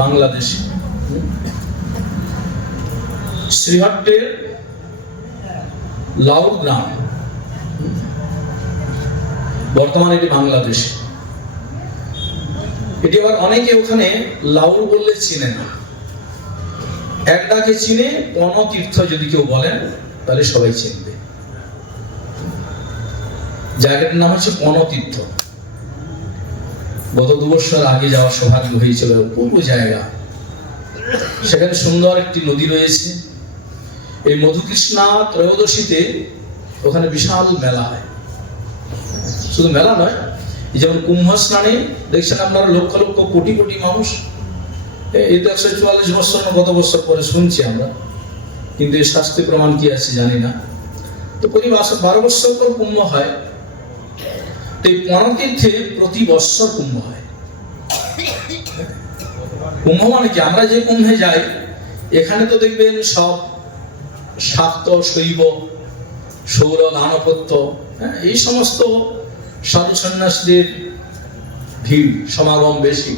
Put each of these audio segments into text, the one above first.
বাংলাদেশে শ্রীহট্টের লাউর গ্রাম, বর্তমানে এটি বাংলাদেশে। এটি আবার অনেকে ওখানে লাউর বললে চিনে না, এক ডাকে চিনে বনতীর্থ যদি কেউ বলেন তাহলে সবাই চিনবে। জায়গাটার নাম হচ্ছে বনতীর্থ। গত 2 বছর আগে যাওয়ার সৌভাগ্য হয়েছিল। পূর্ব জায়গা, সেখানে সুন্দর একটি নদী রয়েছে। এই মধুকৃষ্ণা ত্রয়োদশীতে ওখানে বিশাল মেলা হয়। শুধু মেলা নয়, যেমন কুম্ভ স্নানে দেখছেন আপনারা লক্ষ লক্ষ কোটি কোটি মানুষ। এই তো 144 বছর না কত বছর পরে শুনছি আমরা, কিন্তু এর শাস্ত্রীয় প্রমাণ কি আছে জানি না। তো পরিবার 12 বছর পর কুম্ভ হয়। তো এই বনতীর্থে প্রতি বৎসর কুম্ভ হয়। কুম্ভ মানে কি, আমরা যে কুম্ভে যাই এখানে তো দেখবেন সব শাক্ত, শৈব, সৌর, দানপত্য, এই সমস্ত সাধু সন্ন্যাসীদের ভিড় সমাগম বেশি।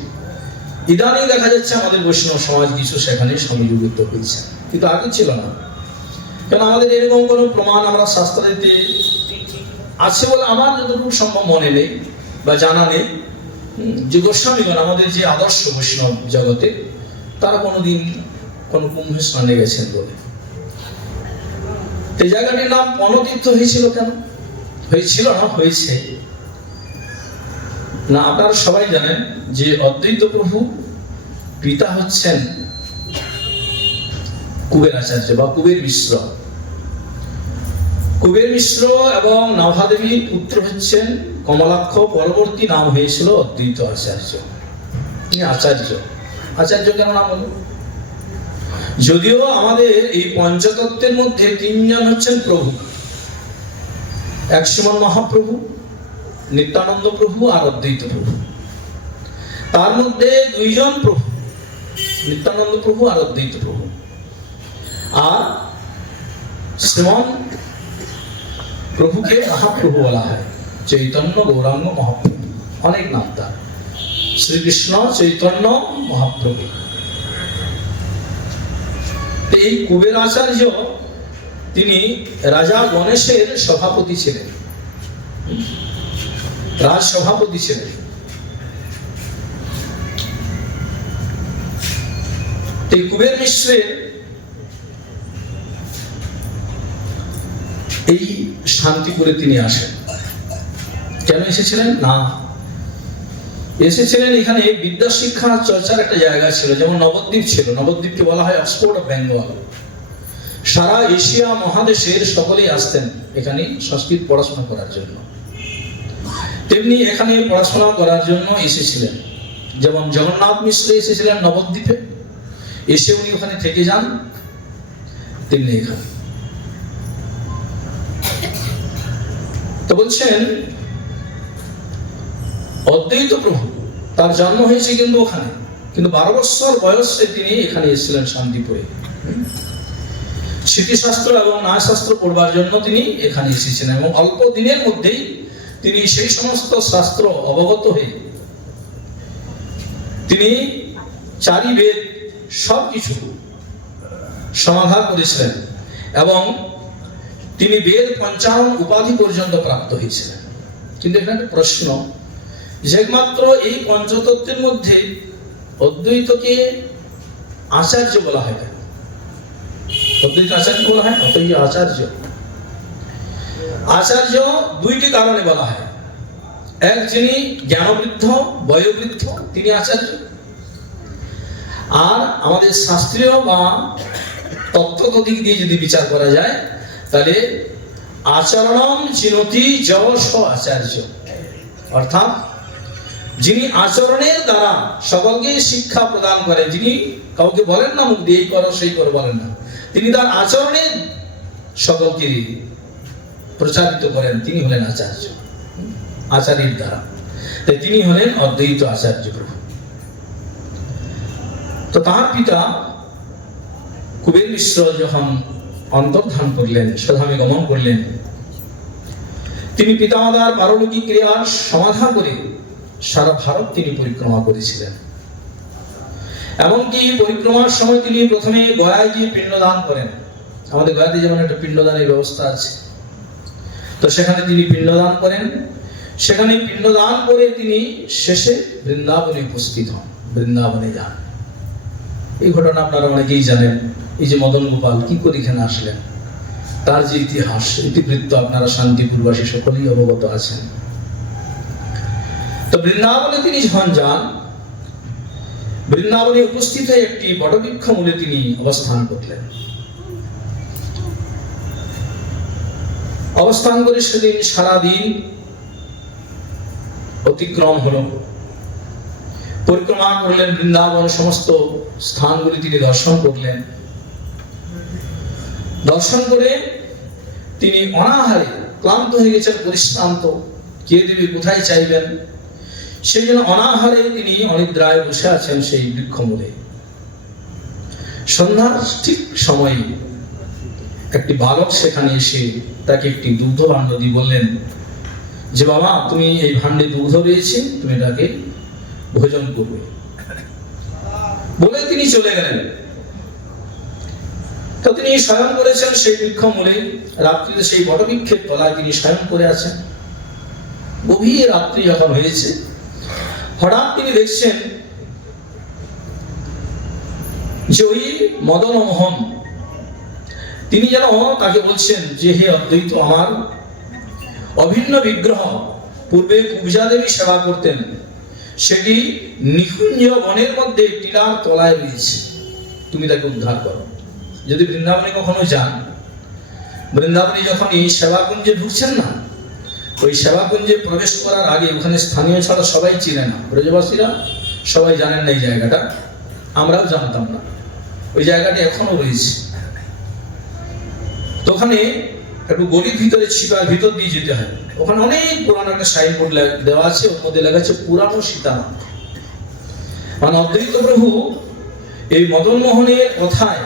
ইদানিং দেখা যাচ্ছে আমাদের বৈষ্ণব সমাজ কিছু সেখানে সংযোজিত হয়েছে, কিন্তু আগে ছিল না। কেন আমাদের এরকম কোনো প্রমাণ আমরা শাস্ত্রীতে আছে বলে আমার যতটুকু সম্ভব মনে নেই বা জানা নেই যে গোস্বামীগণ আমাদের যে আদর্শ বৈষ্ণব জগতে তারা কোনোদিন কোনো কুম্ভে স্নানে গেছেন বলে। এই জায়গাটির নাম বনতীর্থ হয়েছিল কেন? হয়েছিল না, হয়েছে না। আপনারা সবাই জানেন যে অদ্বৈত প্রভু পিতা হচ্ছেন কুবের আচার্য বা কুবের মিশ্র। কুবের মিশ্র এবং নভাদেবীর পুত্র হচ্ছেন কমলাক্ষ। পরবর্তী নাম হয়েছিল অদ্বৈত আচার্য। আচার্য, আচার্য কেন নাম হলো? যদিও আমাদের এই পঞ্চতত্ত্বের মধ্যে 3 জন হচ্ছেন প্রভু, এক শ্রীমন মহাপ্রভু, নিত্যানন্দ প্রভু আর অদ্বৈত প্রভু। তার মধ্যে 2 জন প্রভু, নিত্যানন্দ প্রভু আর অদ্বৈত প্রভু। আর শ্রীমন প্রভুকে মহাপ্রভু বলা হয়, চৈতন্য গৌরাঙ্গ মহাপ্রভু, অনেক নাম তার। শ্রীকৃষ্ণ চৈতন্য মহাপ্রভু। এই কুবের আচার্য তিনি রাজা গণেশের সভাপতি ছিলেন, রাজ সভাপতি ছিলেন। এই কুবের মিশ্রের এই শান্তিপুরে তিনি আসেন। কেন এসেছিলেন? না, এসেছিলেন এখানে বিদ্যা শিক্ষা চর্চার একটা জায়গা ছিল। যেমন নবদ্বীপ ছিল, নবদ্বীপকে বলা হয় অক্সফোর্ড অফ বেঙ্গল। সারা এশিয়া মহাদেশের সকলেই আসতেন এখানে সংস্কৃত পড়াশোনা করার জন্য। তেমনি এখানে পড়াশোনা করার জন্য এসেছিলেন। যেমন জগন্নাথ মিশ্র এসেছিলেন নবদ্বীপে, এসে উনি ওখানে থেকে যান, তেমনি এখানে। তো বলছেন অদ্বৈত প্রভু তার জন্ম হয়েছে কিন্তু ওখানে, কিন্তু 12 বছর বয়সে তিনি এখানে এসেছিলেন শান্তিপুরে। স্মৃতিশাস্ত্র এবং ন্যায়শাস্ত্র পড়বার জন্য তিনি এখানে এসেছিলেন, এবং অল্প দিনের মধ্যেই তিনি সেই সমস্ত শাস্ত্র অবগত হয়ে তিনি 4 বেদ সবকিছু সমাধান করেছিলেন, এবং তিনি বেদ 55 উপাধি পর্যন্ত প্রাপ্ত হয়েছিলেন। কিন্তু এখানে একটা প্রশ্ন, যে একমাত্র এই পঞ্চতত্ত্বের মধ্যে অদ্বৈতকে আচার্য বলা হয় কেন? অদ্বৈত আচার্য বলা হয়, অদ্বৈত আচার্য। আচার্য 2টি কারণে বলা হয়। এক, যিনি জ্ঞানবৃদ্ধ, বয়োবৃদ্ধ, তিনি আচার্য। আর আমাদের শাস্ত্রীয় বা তত্ত্বগত দিক দিয়ে যদি বিচার করা যায় তাহলে আচরণম চিনতি যশ আচার্য, অর্থাৎ যিনি আচরণের দ্বারা সকলকে শিক্ষা প্রদান করেন, যিনি কাউকে বলেন না মুখ দিয়ে এই করো সেই করো বলেন না, তিনি তার আচরণে সকলকে প্রচারিত করেন, তিনি হলেন আচার্য। আচার্যের দ্বারা, তাই তিনি হলেন অদ্বৈত আচার্য প্রভু। তো তার পিতা কুবের মিশ্র যখন অন্তর্ধান করলেন, স্বধামে গমন করলেন, তিনি পিতামাতার পারলৌকিক ক্রিয়ার সমাধা করে সারা ভারত তিনি পরিক্রমা করেছিলেন। এমনকি পরিক্রমার সময় তিনি প্রথমে গয়ায় গিয়ে পিণ্ডদান করেন। আমাদের গয়াতে যেমন একটা পিণ্ডদানের ব্যবস্থা আছে, তো সেখানে তিনি পিণ্ডদান করেন। সেখানে পিণ্ডদান করে তিনি শেষে বৃন্দাবনে উপস্থিত হন, বৃন্দাবনে যান। এই ঘটনা আপনারা অনেকেই জানেন। এই যে মদন গোপাল কি করে এখানে আসলেন, তার যে ইতিহাস, ইতিবৃত্ত আপনারা শান্তিপুরবাসী সকলেই অবগত আছেন। তো বৃন্দাবনে তিনি যখন যান, বৃন্দাবনে উপস্থিত হয়ে একটি বটবৃক্ষ মূলে তিনি অবস্থান করলেন। অবস্থান করে সেদিন সারাদিন অতিক্রম হলো। পরিক্রমা করলেন, বৃন্দাবন সমস্ত স্থানগুলি তিনি দর্শন করলেন। দর্শন করে তিনি অনাহারে ক্লান্ত হয়ে গেছেন, পরিশ্রান্ত। কে দেবে, কোথায় চাইবেন, সেই জন্য অনাহারে তিনি অনিদ্রায় বসে আছেন সেই বৃক্ষমূলে। সন্ধ্যার ঠিক সময়ে একটি বালক সেখানে এসে তাকে একটি দুগ্ধ ভাণ্ড দিয়ে বললেন যে, বাবা, তুমি এই ভাণ্ডে দুগ্ধ রয়েছে, তুমি এটাকে ভোজন করবে। বলে তিনি চলে গেলেন। তো তিনি শয়ন করেছেন সেই বৃক্ষমূলে। রাত্রিতে সেই বটবৃক্ষের তলায় তিনি শয়ন করে আছেন। গভীর রাত্রি যখন হয়েছে, হঠাৎ তিনি দেখছেন যে ওই মদন মোহন তিনি যেন তাকে বলছেন যে, হে অদ্বৈত, আমার অভিন্ন বিগ্রহ পূর্বে পূজা দেবী সেবা করতেন, সেটি নিকুঞ্জ বনের মধ্যে টিলার তলায় রয়েছে, তুমি তাকে উদ্ধার করো। যদি বৃন্দাবনে কখনো যান, বৃন্দাবনে যখন এই সেবাকুঞ্জে ঢুকছেন না, ওই সেবাকুঞ্জে প্রবেশ করার আগে ওখানে স্থানীয় ছাড়া সবাই চিনে না, ব্রজবাসীরা সবাই জানেন না এই জায়গাটা, আমরাও জানতাম না। ওই জায়গাটি এখনো রয়েছে। তো ওখানে একটু গলির ভিতরে, ছিপার ভিতর দিয়ে যেতে হয়। ওখানে অনেক পুরানো একটা সাইনবোর্ড দেওয়া আছে, ওর মধ্যে লেখা আছে পুরানো সীতারাম। মানে অদ্বৈত প্রভু এই মদন মোহনের কথায়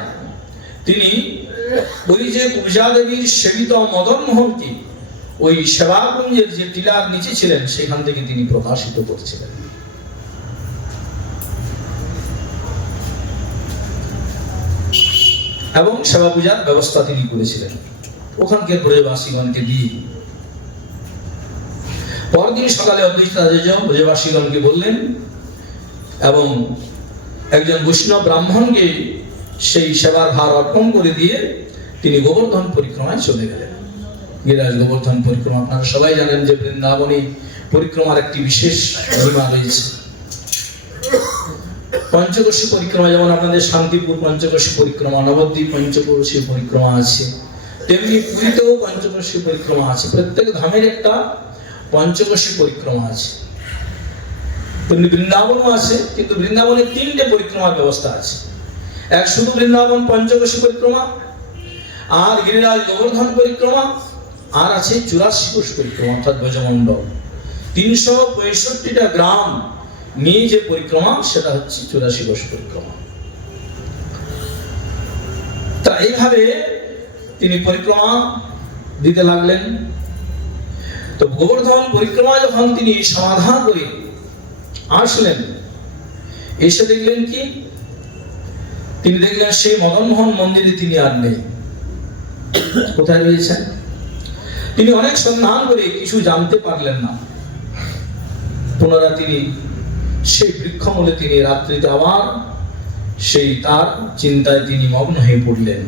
তিনি ওই যে পূজা দেবীর সেবিত মদন মোহনকে ওই সেবাকুঞ্জের যে টিলার নিচে ছিলেন সেখান থেকে তিনি প্রকাশিত করছিলেন। এবং সেবা পূজার ব্যবস্থা তিনি করেছিলেন ওখানকার ব্রজবাসীগণকে দিয়ে। পরদিন সকালে অদ্বৈত আচার্য ব্রজবাসীগণকে বললেন এবং একজন বৈষ্ণব ব্রাহ্মণকে সেই সেবার ভার অর্পণ করে দিয়ে তিনি গোবর্ধন পরিক্রমায় চলে গেলেন। গিরিরাজ গোবর্ধন পরিক্রমা আপনারা সবাই জানেন যে বৃন্দাবনে পরিক্রমার একটি বিশেষ মহিমা রয়েছে। পঞ্চকোশী পরিক্রমা, যেমন আপনাদের শান্তিপুর পঞ্চকোশী পরিক্রমা, নবদ্বীপ পঞ্চকোশী পরিক্রমা আছে, তেমনি পুরীতেও পঞ্চকোশী পরিক্রমা আছে। প্রত্যেক ধামের একটা পঞ্চকোশী পরিক্রমা আছে। তেমনি বৃন্দাবনও আছে, কিন্তু বৃন্দাবনে 3টে পরিক্রমার ব্যবস্থা আছে। এক শুধু বৃন্দাবন পঞ্চকোশী পরিক্রমা, আর গিরিরাজ গোবর্ধন পরিক্রমা, আর আছে 84 কোশ পরিক্রমা অর্থাৎ ব্রজমণ্ডল। 365টা গ্রাম নিয়ে যে পরিক্রমা সেটা হচ্ছে 84 কোশ পরিক্রমা। তা এইভাবে তিনি পরিক্রমা দিতে লাগলেন। তো গোবর্ধন পরিক্রমা যখন তিনি সমাধান করে আসলেন, এসে দেখলেন কি, তিনি দেখলেন সেই মদনমোহন মন্দিরে তিনি আর নেই। কোথায় রয়েছেন তিনি অনেক সন্ধান করে কিছু জানতে পারলেন না। পুনরায় তিনি সেই বৃক্ষমূলে তিনি রাত্রিতে আবার সেই তার চিন্তায় তিনি মগ্ন হয়ে পড়লেন।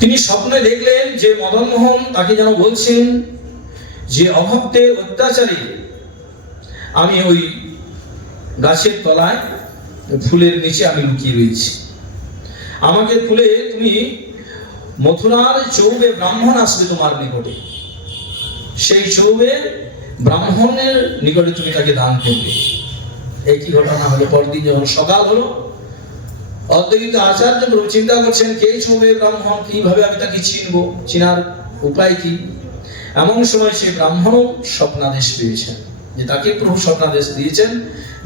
তিনি স্বপ্নে দেখলেন যে মদনমোহন তাকে যেন বলছেন যে, অভক্তের অত্যাচারে আমি ওই গাছের তলায় ফুলের নিচে আমি লুকিয়ে রয়েছি, আমাকে তুলে তুমি মথুরার চৌবে ব্রাহ্মণ আসবে তোমার নিকটে, সেই চৌবে ব্রাহ্মণের নিকটে তুমি তাকে দান করবে। একই ঘটনা হলো। পরদিন যখন সকাল হলো, অদ্বৈত আচার্য প্রভু চিন্তা করছেন কে চৌবে ব্রাহ্মণ, কিভাবে আমি তাকে চিনবো, চিনার উপায় কি। এমন সময় সেই ব্রাহ্মণও স্বপ্নাদেশ পেয়েছেন, যে তাকে প্রভু স্বপ্নাদেশ দিয়েছেন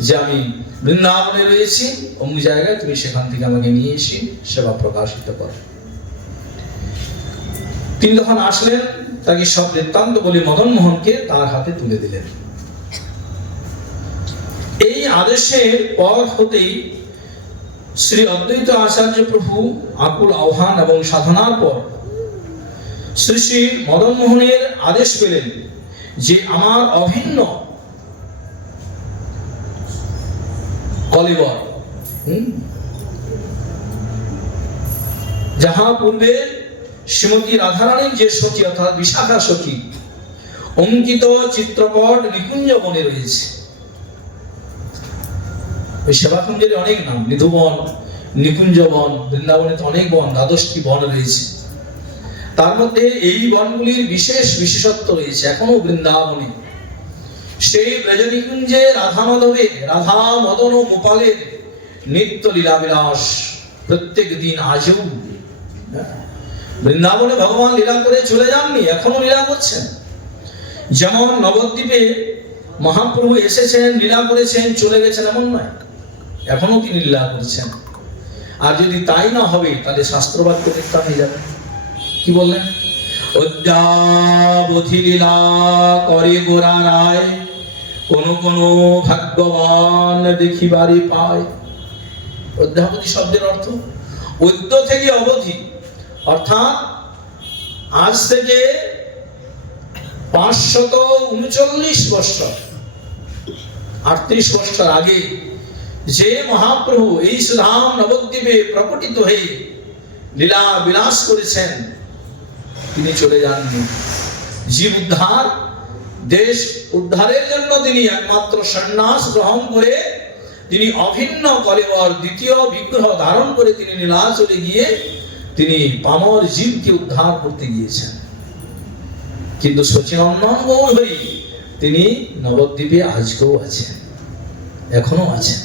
যে আমি বৃন্দাবনে রয়েছি অমুক জায়গায়, তুমি সেখান থেকে আমাকে নিয়ে এসে সেবা প্রকাশিত করো। তিনি যখন আসলেন, তাকে সব বৃত্তান্ত বলে মদন মোহনকে তার হাতে তুলে দিলেন। এই আদেশের পর হতেই শ্রী অদ্বৈত আচার্য প্রভু আকুল আহ্বান এবং সাধনার পর শ্রী শ্রী মদন মোহনের আদেশ পেলেন যে আমার অভিন্ন কলেবর, যাহা পূর্বে শ্রীমতী রাধারানীর যে সখী অর্থাৎ বিশাখা সখী অঙ্কিত চিত্রপট নিকুঞ্জ বনে রয়েছে। ওই সেবাকুঞ্জের অনেক নাম, নিধুবন, নিকুঞ্জ বন, বৃন্দাবনে তো অনেক বন, 12টি বন রয়েছে। তার মধ্যে এই বনগুলির বিশেষ বিশেষত্ব রয়েছে এখনো বৃন্দাবনে। সেই ব্রজনিকুঞ্জে রাধা মাধবের, রাধা মদন ও গোপালের নিত্য লীলাবিলাস প্রত্যেক দিন আজও। বৃন্দাবনে ভগবান লীলা করে চলে যাননি, এখনো লীলা করছেন। যেমন নবদ্বীপে মহাপ্রভু এসেছেন, লীলা করেছেন, চলে গেছেন, এমন নয়, এখনো তিনি লীলা করছেন। আর যদি তাই না হবে তাহলে শাস্ত্রবাক্য মিথ্যা হয়ে যাবে। কি বললেন? অদ্যাবধি লীলা করে গোরা রায়, কোন কোন ভাগ্যবান দেখিবারে পায়। অদ্যাবধি শব্দের অর্থ অদ্য থেকে অবধি, অর্থাৎ আজ থেকে 539 বছর, 38 বছর আগে যে মহাপ্রভু এই সুধাম নবদ্বীপে প্রকটিত হয়ে লীলা বিলাস করেছেন, তিনি চলে যাননি। জীব উদ্ধার, দেশ উদ্ধারের জন্য তিনি একমাত্র সন্ন্যাস গ্রহণ করে তিনি অভিন্ন কলেবর দ্বিতীয় বিগ্রহ ধারণ করে তিনি নীলাচলে গিয়ে তিনি পামর জীবকে উদ্ধার করতে গিয়েছেন। কিন্তু সচিনন্দন গৌর হরি তিনি নবদ্বীপে আজকেও আছেন, এখনো আছেন।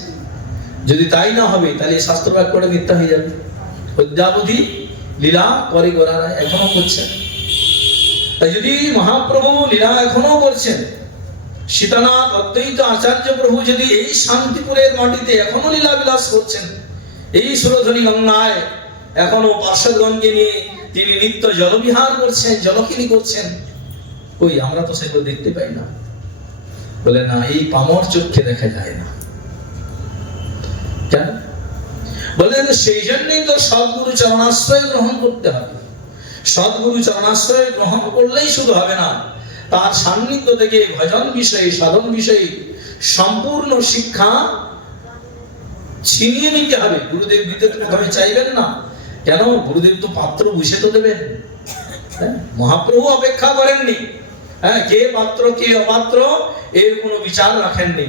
যদি তাই না হবে তাহলে শাস্ত্র বাক্যটা মিথ্যা হয়ে যাবে। অদ্যাবধি লীলা করে গোরারা এখনো করছেন। তাই যদি মহাপ্রভু লীলা এখনো করছেন, সীতানাথ অদ্বৈত আচার্য প্রভু যদি এই শান্তিপুরের মাটিতে এখনো লীলা বিলাস করছেন, এই সুরধনী গঙ্গায় এখনো পার্শ্বদগণকে নিয়ে তিনি নিত্য জলবিহার করছেন, জলকিনী করছেন, ওই আমরা তো সেগুলো দেখতে পাই না। বলে না, এই পামর চোখে দেখা যায় না। কেন? বলেন সেই জন্যই তো সদ্গুরু চরণাশ্রয় গ্রহণ করতে হবে। সদ্গুরু চরণাশ্রয় গ্রহণ করলেই শুধু হবে না, তার সান্নিধ্য থেকে ভজন বিষয়ে, সাধন বিষয়ে সম্পূর্ণ শিক্ষা ছিনিয়ে নিতে হবে। গুরুদেব দিতে ভাবে চাইবেন না। কেন? গুরুদেব তো পাত্র বুঝে তো দেবেন। মহাপ্রভু অপেক্ষা করেননি, কে পাত্র কে অপাত্র এর কোনো বিচার রাখেননি।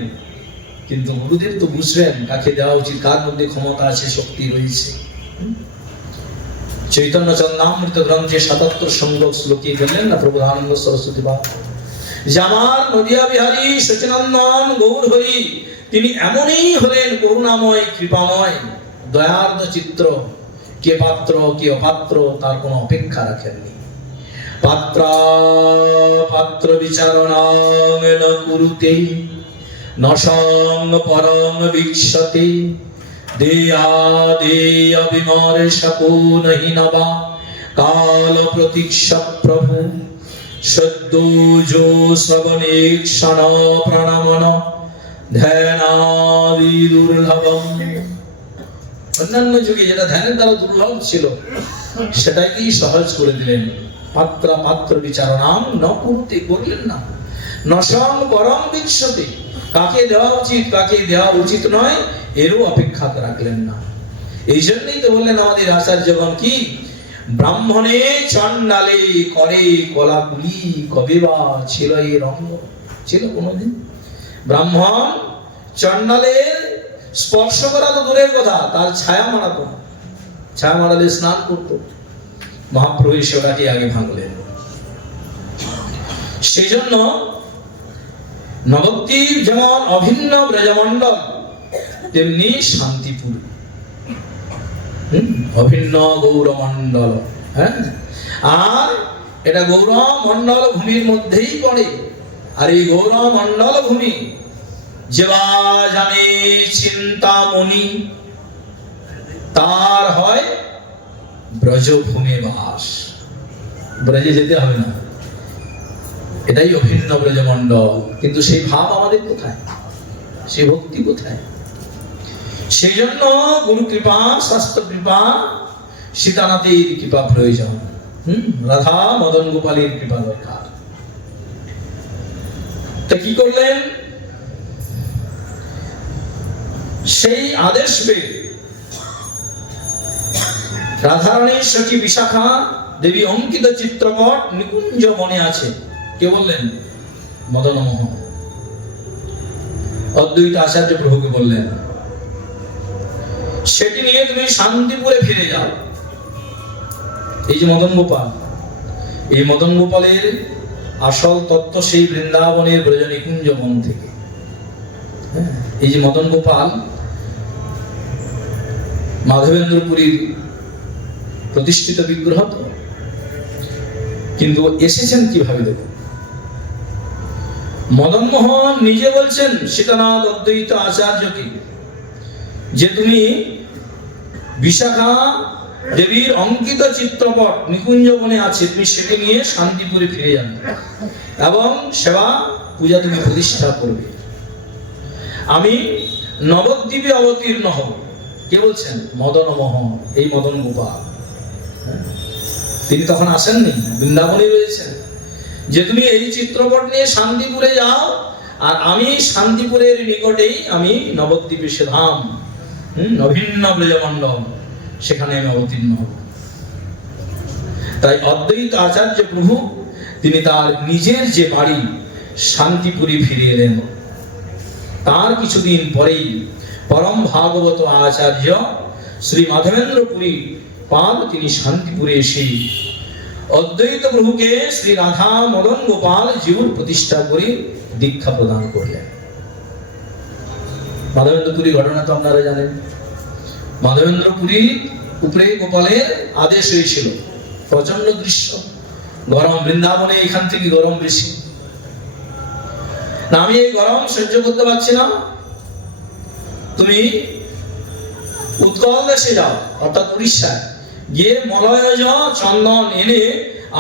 কিন্তু গুরুদেব তো বুঝবেন কাকে দেওয়া উচিত, কার মধ্যে ক্ষমতা আছে, শক্তি রয়েছে। চৈতন্য চন্দ্রামৃত গ্রন্থে 77 সংযোগ শ্লোকে বললেন না প্রভুধানন্দ সরস্বতী বাবা, যে আমার নদিয়া বিহারী সচিনন্দন গৌর হরি তিনি এমনই হলেন করুণাময়, কৃপাময়, দয়ার্দ চিত্র। কে পাত্র কে অপাত্র তার কোনো অপেক্ষা রাখেননি। পাত্র বিচারণাং ন কুরুতে ন সং পরং বিক্ষতে দেয়া দেয়া বিমর্ষকো নহি নবা কাল প্রতীক্ষা প্রভু সদ্য যো শ্রবণেক্ষণ প্রণমন ধ্যানাদি দুর্লভম। অন্যান্য যুগে যেটা ধ্যানের দ্বারা দুর্লভ ছিল সেটাকেই সহজ করে দিলেন। পাত্র বিচারণাম ন কুরুতে, করলেন না। নসং পরম বিক্ষতে, কাকে দেওয়া উচিত কাকে দেওয়া উচিত নয় এরও অপেক্ষা রাখলেন না। এই জন্যই তো বললেন আমাদের আচার্যগণ কি, ব্রাহ্মণে চণ্ডালে করে কলাকুলি, কবে বা ছিল এই রঙ্গ? ছিল কোনোদিন? ব্রাহ্মণ চণ্ডালের স্পর্শ করা তো দূরের কথা, তার ছায়া মারাতো। ছায়া মারালে স্নান করতো। মহাপ্রভু সেটাকে আগে ভাঙলেন। সেই জন্য নবদ্বীপ যেমন অভিন্ন ব্রজমণ্ডল, তেমনি শান্তিপুর অভিন্ন গৌরমণ্ডল। আর এটা গৌরমণ্ডল ভূমির মধ্যেই পড়ে। আর এই গৌরমণ্ডল ভূমি যেবা জানে চিন্তামণি, তার হয় ব্রজভূমে বাস। ব্রজে যেতে হবে না, এটাই অভিন্ন ব্রজমণ্ডল। কিন্তু সেই ভাব আমাদের কোথায়? সেই ভক্তি কোথায়? সেই জন্য গুরু কৃপা, শাস্ত্র কৃপা, সীতানাথের কৃপা প্রয়োজন। রাধা মদন গোপালের কৃপা দরকার। তা কি করলেন? সেই আদেশ পেয়ে রাধারানীর সখী বিশাখা দেবী অঙ্কিত চিত্রপট নিকুঞ্জ মনে আছে। কে বললেন? মদন মোহন অদ্বৈত আচার্য প্রভুকে বললেন, সেটি নিয়ে তুমি শান্তিপুরে ফিরে যাও। এই যে মদন গোপাল, এই মদন গোপালের আসল তত্ত্ব সেই বৃন্দাবনের ব্রজ নিকুঞ্জ বন থেকে। এই যে মদন গোপাল মাধবেন্দ্রপুরীর প্রতিষ্ঠিত বিগ্রহ তো, কিন্তু এসেছেন কিভাবে দেখো। মদন মোহন নিজে বলছেন সীতানাথ অদ্বৈত আচার্যকে যে তুমি বিশাখা দেবীর অঙ্কিত চিত্রপট নিকুঞ্জ বনে আছে, তুমি সেটি নিয়ে শান্তিপুরে ফিরে যাবে এবং সেবা পূজা তুমি প্রতিষ্ঠা করবে। আমি নবদ্বীপে অবতীর্ণ হব। কে বলছেন? মদন মোহন, এই মদন গোপাল। তিনি তখন আসেননি, বৃন্দাবনে রয়েছেন। যে তুমি এই চিত্রপট নিয়ে শান্তিপুরে যাও, আর আমি শান্তিপুরের নিকটেই আমি নবদ্বীপে সে ধাম, অভিন্ন ব্রজমণ্ডল, সেখানে আমি অবতীর্ণ হব। তাই অদ্বৈত আচার্য প্রভু তিনি তার নিজের যে বাড়ি শান্তিপুরে ফিরে এলেন। তার কিছুদিন পরেই পরম ভাগবত আচার্য শ্রী মাধবেন্দ্রপুরী পাদ তিনি শান্তিপুরে এসে অদ্বৈত প্রভুকে শ্রী রাধা মদন গোপাল জীবন প্রতিষ্ঠা করে দীক্ষা প্রদান করলেন। মাধবেন্দ্রপুরী ঘটনা তো আপনারা জানেন। মাধবেন্দ্রপুরী উপরে গোপালের আদেশ হয়েছিল, প্রচন্ড গ্রীষ্ম, গরম, বৃন্দাবনে এখান থেকে গরম বেশি। না, আমি এই গরম সহ্য করতে পারছি না, তুমি উৎকল দেশে যাও, অর্থাৎ উড়িষ্যায় গিয়ে মলয়জ চন্দন এনে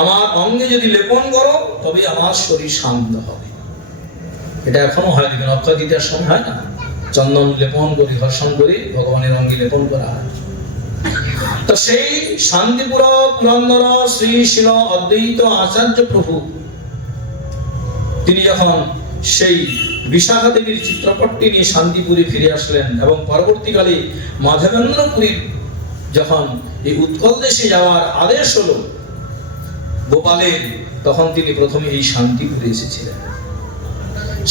আমার অঙ্গে যদি লেপন করো তবে আমার শরীর শান্ত হবে। এটা এখনো হয়, দেখবেন অক্ষয় তৃতীয়ার সময় হয় না, চন্দন লেপন করে ঘর্ষণ করে ভগবানের অঙ্গে লেপন করা হয়। তো সেই শান্তিপুর পুরন্দর শ্রী শিল অদ্বৈত আচার্য প্রভু তিনি যখন সেই বিশাখা দেবীর চিত্রপটটি নিয়ে শান্তিপুরে ফিরে আসলেন এবং পরবর্তীকালে মাধবেন্দ্রপুরীর যখন এই উৎকল দেশে যাওয়ার আদেশ হলো গোপালের, তখন তিনি প্রথমে এই শান্তিপুরে এসেছিলেন।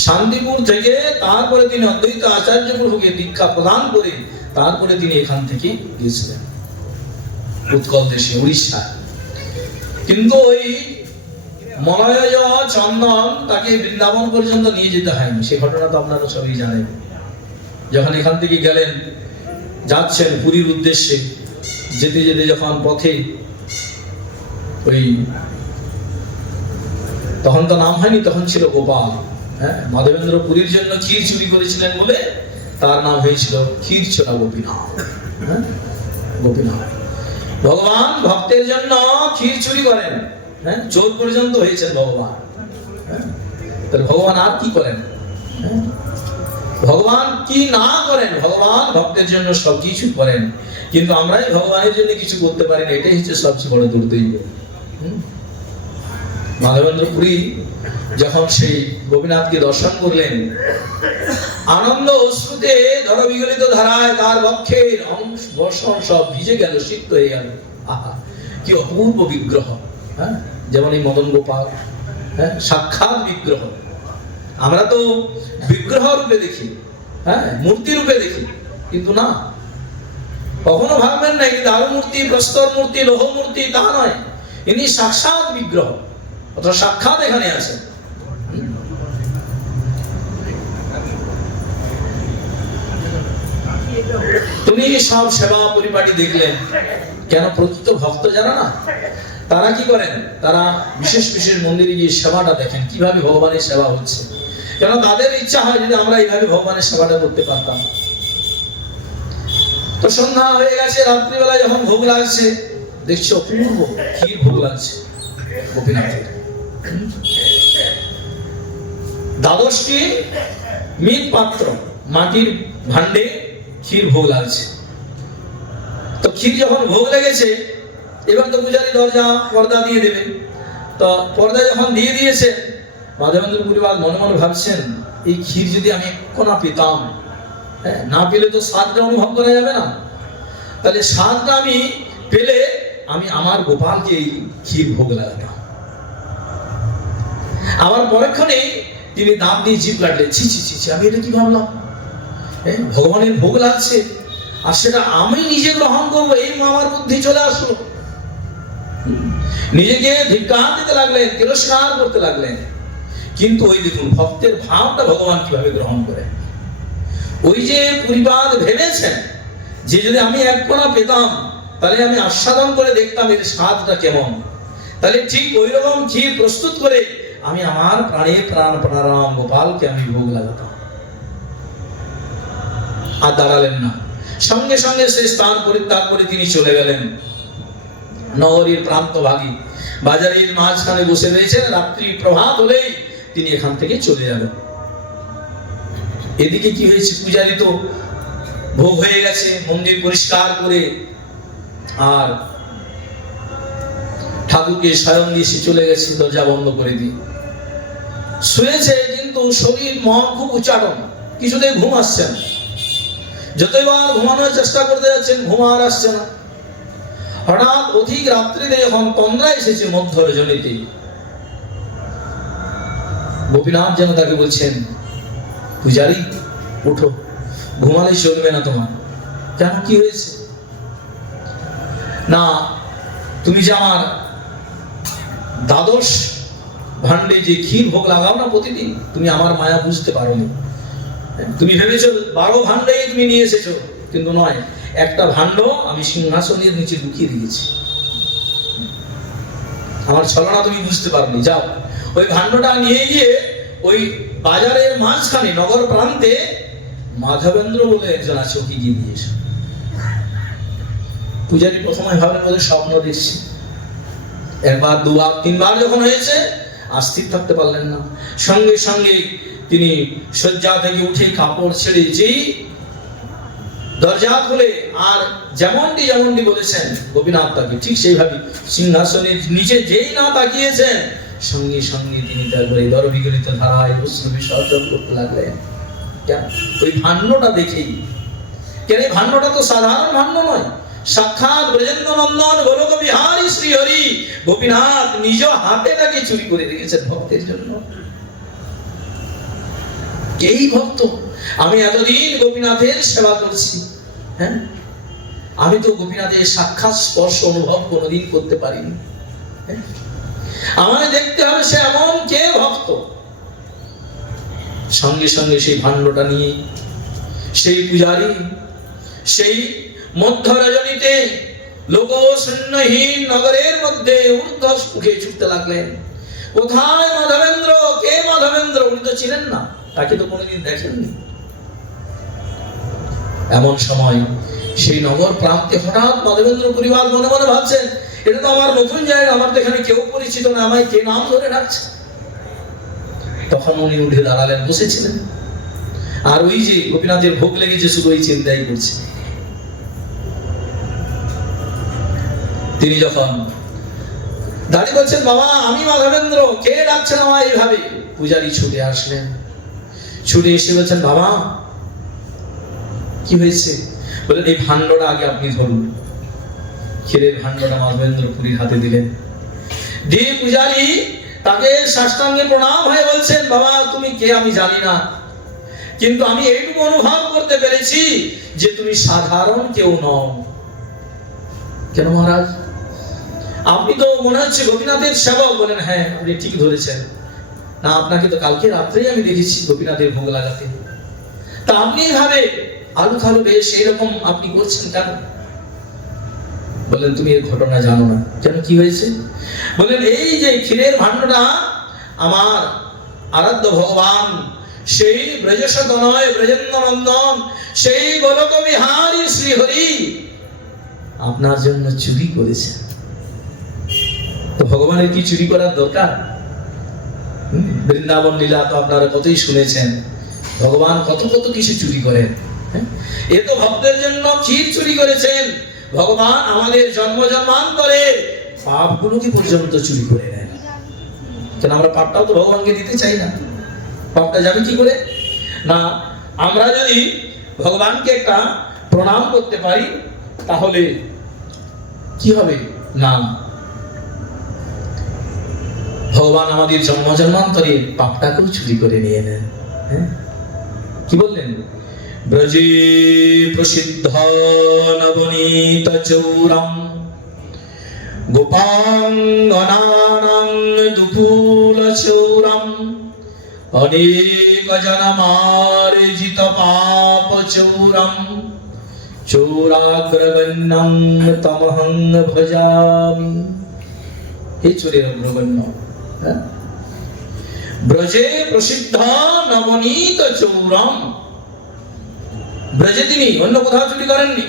শান্তিপুর থেকে তারপরে তিনি অদ্বৈত আচার্য প্রভুকে দীক্ষা প্রদান করে তারপরে তিনি এখান থেকে গিয়েছিলেন উৎকল দেশে, উড়িষ্যায়। কিন্তু ওই মলয়জ চন্দন তাকে বৃন্দাবন পর্যন্ত নিয়ে যেতে হয়নি, সে ঘটনা তো আপনারা সবাই জানেন। যখন এখান থেকে গেলেন, যাচ্ছেন পুরীর উদ্দেশ্যে, যেতে যেতে যখন পথে ওই তখন তো নাম হয়নি, তখন ছিল গোপাল। মাধবেন্দ্র পুরীর জন্য ক্ষীর চুরি করেছিলেন বলে তার নাম হয়েছিল ক্ষীর ছোড়া গোপীনাথ। গোপীনাথ ভগবান ভক্তের জন্য ক্ষীর চুরি করেন, চোর পর্যন্ত হয়েছেন ভগবান। তাহলে ভগবান আর কি করেন? ভগবান কি না করেন? ভগবান ভক্তের জন্য সবকিছু করেন, কিন্তু আমরাই ভগবানের জন্য কিছু করতে পারি না, এটাই হচ্ছে সবচেয়ে বড় দুর্দৈব। মাধবেন্দ্রপুরী যখন সেই গোপীনাথকে দর্শন করলেন, আনন্দ অশ্রুতে ধরবিগলিত ধারায় তার বক্ষের অংশ বর্ষণ সব ভিজে গেল, সিক্ত হয়ে গেল। আহা, কি অপূর্ব বিগ্রহ! যেমন এই মদন গোপাল, সাক্ষাৎ বিগ্রহ। আমরা তো বিগ্রহ রূপে দেখি, মূর্তি রূপে দেখি, কিন্তু না, কখনো ভাববেন না কি দারু মূর্তি, প্রস্তর মূর্তি, লৌহ মূর্তি, তা নয়। ইনি সাক্ষাৎ বিগ্রহ, অথবা সাক্ষাৎ এখানে আছে। তুমি সব সেবা পরিপাটি দেখলেন, কেন? প্রকৃত ভক্ত যারা না, তারা কি করেন? তারা বিশেষ বিশেষ মন্দিরে গিয়ে সেবাটা দেখেন, কিভাবে ভগবানের সেবা হচ্ছে। কেন তাদের ইচ্ছা হয় যদি আমরা এইভাবে ভগবানের সেবাটা করতে পারতাম। তো সন্ধ্যা হয়ে গেছে, রাত্রিবেলা যখন ভোগ লাগছে, দেখছো অপূর্ব ক্ষীর ভোগ লাগছে গোপীনাথের। দ্বাদশটি মৃৎ পাত্র, মাটির ভাণ্ডে ক্ষীর ভোগ লাগছে। তো ক্ষীর যখন ভোগ লেগেছে, এবার তো পূজারী দরজা পর্দা দিয়ে দেবে। তো পর্দা যখন দিয়ে দিয়েছে, মাধবেন্দ্র পুরীবাদ মনে মনে ভাবছেন, এই ক্ষীর যদি আমি কোনা পেতাম, না পেলে তো স্বাদটা অনুভব করা যাবে না, তাহলে স্বাদটা আমি পেলে আমি আমার গোপালকে এই ক্ষীর ভোগ লাগাতাম। আবার পরক্ষণেই তিনি দাঁত দিয়ে জিভ কাটলেন, ছি ছি ছি ছি, আমি এটা কি ভাবলাম, ভগবানের ভোগ লাগছে আর সেটা আমি নিজে গ্রহণ করবো, এই আমার বুদ্ধি চলে আসলো। নিজেকে ধিক্কার দিতে লাগলেন, তিরস্কার করতে লাগলেন। কিন্তু ওই দেখুন ভক্তের ভাবটা ভগবান কিভাবে গ্রহণ করে। ওই যে পুরীবাদ ভেবেছেন যে যদি আমি এক কোনা পেতাম তাহলে আমি আস্বাদন করে দেখতাম এর স্বাদটা কেমন, তাহলে ঠিক ওই রকম ক্ষীর প্রস্তুত করে আমি আমার প্রাণের প্রাণ প্রাণারাম গোপালকে আমি ভোগ লাগাতাম। আর দাঁড়ালেন না, সঙ্গে সঙ্গে সে স্থান পরিত্যাগ করে তিনি চলে গেলেন নগরীর প্রান্তভাগী বাজারের মাঝখানে বসে রয়েছেন। রাত্রি প্রভাত হলেই তিনি এখান থেকে চলে যাবেন। এদিকে কি হয়েছে, পূজারী তো ভোগ হয়ে গেছে, মন্দির পরিষ্কার করে আর ঠাকুরকে স্বয়ং দিয়ে সে চলে গেছে, দরজা বন্ধ করে দিয়ে শুয়েছে। কিন্তু শরীর মন খুব উচ্চাটন, কিছুতেই ঘুম আসছে না। যতবার ঘুমানোর চেষ্টা করতে যাচ্ছেন, ঘুম আর আসছে না। হঠাৎ অধিক রাত্রিতে যখন তন্দ্রা এসেছে মধ্য রজনীতে, গোপীনাথ যেন তাকে বলছেন, পূজারী উঠো, ঘুমালে চলবে না তোমার। কেন, কি হয়েছে? না, তুমি যে আমার দ্বাদশ ভাণ্ডে যে ক্ষীর ভোগ লাগাও না প্রতিদিন, তুমি আমার মায়া বুঝতে পারোনি। তুমি ভেবেছো 12 ভাণ্ডে তুমি নিয়ে এসেছো, কিন্তু নয়, একটা ভাণ্ড আমি সিংহাসনের নিচে লুকিয়ে দিয়েছি। আমার ছলনা তুমি বুঝতে পারোনি। যাও, ওই ভাণ্ডটা নিয়ে গিয়ে ওই বাজারের মাঝখানে নগর প্রান্তে মাধবেন্দ্র বলে একজন আছে, ওকে গিয়ে দিয়েছে। পূজারী প্রথমে ভাবলেন ওদের স্বপ্ন দেখছি। একবার, দুবার, তিনবার যখন হয়েছে, আর স্থির থাকতে পারলেন না। সঙ্গে সঙ্গে তিনি শয্যা থেকে উঠে কাপড় ছেড়ে যেই দরজা খুলে, আর যেমনটি বলেছেন গোপীনাথ তাকে, ঠিক সেইভাবে সিংহাসনের নিচে যেই না তাকিয়েছেন, সঙ্গে সঙ্গে তিনি তারপরে দরবিগলিত ধারায় অশ্রু বিসর্জন করতে লাগলেন। কেন? ওই ভাণ্ডটা দেখেই। কেন, এই ভাণ্ডটা তো সাধারণ ভাণ্ড নয়, সাক্ষাৎ ব্রজেন্দ্র নন্দন গোলক বিহারী শ্রীহরি গোপীনাথ নিজ হাতে তাকে চুরি করে রেখেছেন ভক্তের জন্য। এই ভক্ত, আমি এতদিন গোপীনাথের সেবা করছি, হ্যাঁ, আমি তো গোপীনাথের সাক্ষাৎ স্পর্শ অনুভব কোনোদিন করতে পারিনি। আমায় দেখতে হবে সে এমন কে ভক্ত। সঙ্গে সঙ্গে সেই ভাণ্ডটা নিয়ে সেই পূজারী সেই মধ্য রজনীতে লোকশূন্যহীন নগরের মধ্যে ঊর্ধ্বশ মুখে ছুটতে লাগলেন। কোথায় মাধবেন্দ্র? কে মাধবেন্দ্র? উনি তো ছিলেন না, তাকে তো কোনোদিন দেখেননি। এমন সময় সেই নগর প্রান্তে হঠাৎ মাধবেন্দ্র পরিবার মনে মনে ভাবছেন, এটা তো আমার নতুন জায়গা, আমার তো এখানে কেউ পরিচিত না, আমায় কে নাম ধরে ডাকছে। তখন উনি উঠে দাঁড়ালেন, বসেছিলেন, আর ওই যে গোপীনাথের ভোগ লেগেছে, শুধু ওই চিন্তাই করছে। তিনি যখন দাঁড়িয়ে বলছেন, বাবা আমি মাধবেন্দ্র, কে ডাকছেন আমায় এইভাবে? পূজারী ছুটে আসলেন, ছুটে এসে বলছেন, বাবা কি হয়েছে? বলেন, এই ভাণ্ডটা আগে আপনি ধরুন। ক্ষীরের ভাণ্ডটা মাধবেন্দ্র পুরীর হাতে দিলেন। দিয়ে পূজারী তাকে সাষ্টাঙ্গে প্রণাম হয়ে বলছেন, বাবা তুমি কে আমি জানি না, কিন্তু আমি এইটুকু অনুভব করতে পেরেছি যে তুমি সাধারণ কেউ নও। কেন মহারাজ? আপনি তো মনে হচ্ছে গোপীনাথের সেবক। বলেন, হ্যাঁ আপনি ঠিক ধরেছেন। না, আপনাকে তো কালকে রাত্রেই আমি দেখেছি গোপীনাথের ভোগ লাগাতে। তা আপনি এইভাবে আলু খালু বেশ এইরকম আপনি করছেন কেন? বলেন, তুমি এর ঘটনা জানো না। কেন, কি হয়েছে? বলেন, এই যে ক্ষীরের ভাণ্ডটা আমার আরাধ্য ভগবান সেই ব্রজেশতনয় ব্রজেন্দ্র নন্দন সেই গোলক বিহারী শ্রীহরি আপনার জন্য চুরি করেছে। তো ভগবানের কি চুরি করার দরকার? বৃন্দাবন লীলা তো আপনারা কতই শুনেছেন। ভগবান কত কত কিছু চুরি করেন। এ তো ভক্তের জন্য ক্ষীর চুরি করেছেন। ভগবান আমাদের জন্ম জন্মান্তরের পাপগুলোকে পর্যন্ত চুরি করে নেন। কেন আমরা পাপটাও তো ভগবানকে দিতে চাই না। পাপটা যাবে কি করে? না, আমরা যদি ভগবানকে একটা প্রণাম করতে পারি তাহলে কি হবে? না, ভগবান আমাদের জন্ম জন্মান্তরের পাপটাকেও চুরি করে নিয়ে নেন। কি বললেন? ব্রজে প্রসিদ্ধ নবনীত চৌরম গোপাঙ্গনানাং দুকুল চৌরম অনেক জনমার্জিত পাপ চৌরম চৌরাগ্রগণ্যং তমহং ভজামি। হে চোরের অগ্রগণ্য, ব্রজে প্রসিদ্ধ নবনীত চৌরম। ব্রজে তিনি অন্য কোথাও চুরি করেননি,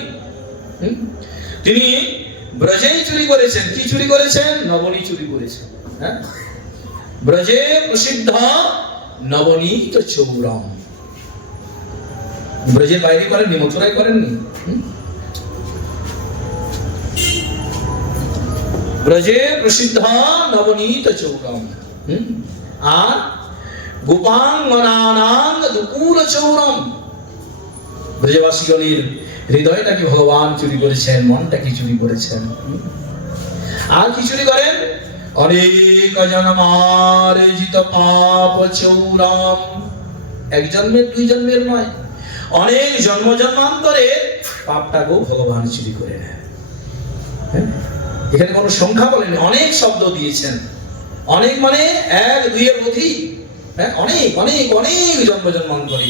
তিনি ব্রজেই চুরি করেছেন। কি চুরি করেছেন? নবনী চুরি করেছেন। ব্রজে প্রসিদ্ধ নবনীত চৌরম। ব্রজের বাইরে করেননি, মথুরায় করেননি। ব্রজে প্রসিদ্ধ নবনীত চৌরম আর গোপাঙ্গনানাং দুকুল চৌরম। ব্রজবাসীগণের হৃদয়টাকে ভগবান চুরি করেছেন, মনটাকে চুরি করেছেন। আর কি চুরি করেন? অনেক জন্মার্জিত পাপ চৌরম। এক জন্মের, দুই জন্মের নয়, অনেক জন্ম জন্মান্তরে পাপটাকেও ভগবান চুরি করে নেন। এখানে কোনো সংখ্যা বলেন, অনেক শব্দ দিয়েছেন। অনেক মানে এক, দুইয়ের অধিক। অনেক অনেক অনেক জন্ম জন্মান্তরে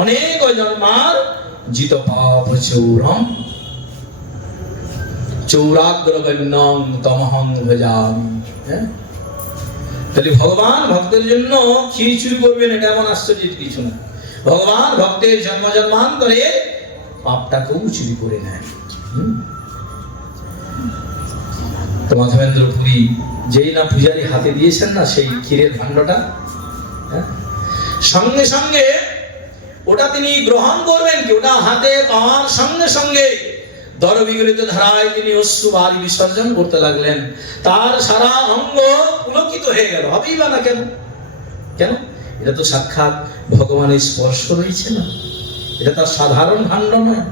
অনেক জন্মার জিত পাপ চৌরম চৌরাগ্রগণ্যং তমহং ভজামি। তাহলে ভগবান ভক্তের জন্য ক্ষীর চুরি করবেন, এটা এমন আশ্চর্যের কিছু না। ভগবান ভক্তের জন্ম জন্মান্তরে পাপটাকেও চুরি করে নেন। তো মাধবেন্দ্র পুরী যেই না পূজারী হাতে দিয়েছেন না সেই ক্ষীরের ভাণ্ডটা, সঙ্গে সঙ্গে ওটা তিনি গ্রহণ করবেন কি, ওটা হাতে পাওয়ার সঙ্গে সঙ্গে দরবিগলিত ধারায় তিনি অশ্রু বারি বিসর্জন করতে লাগলেন। তার সারা অঙ্গ পুলকিত হয়ে গেল। হবেই বা না কেন? কেন? এটা তো সাক্ষাৎ ভগবানের স্পর্শ রয়েছে না, এটা তার সাধারণ ভাণ্ড নয়।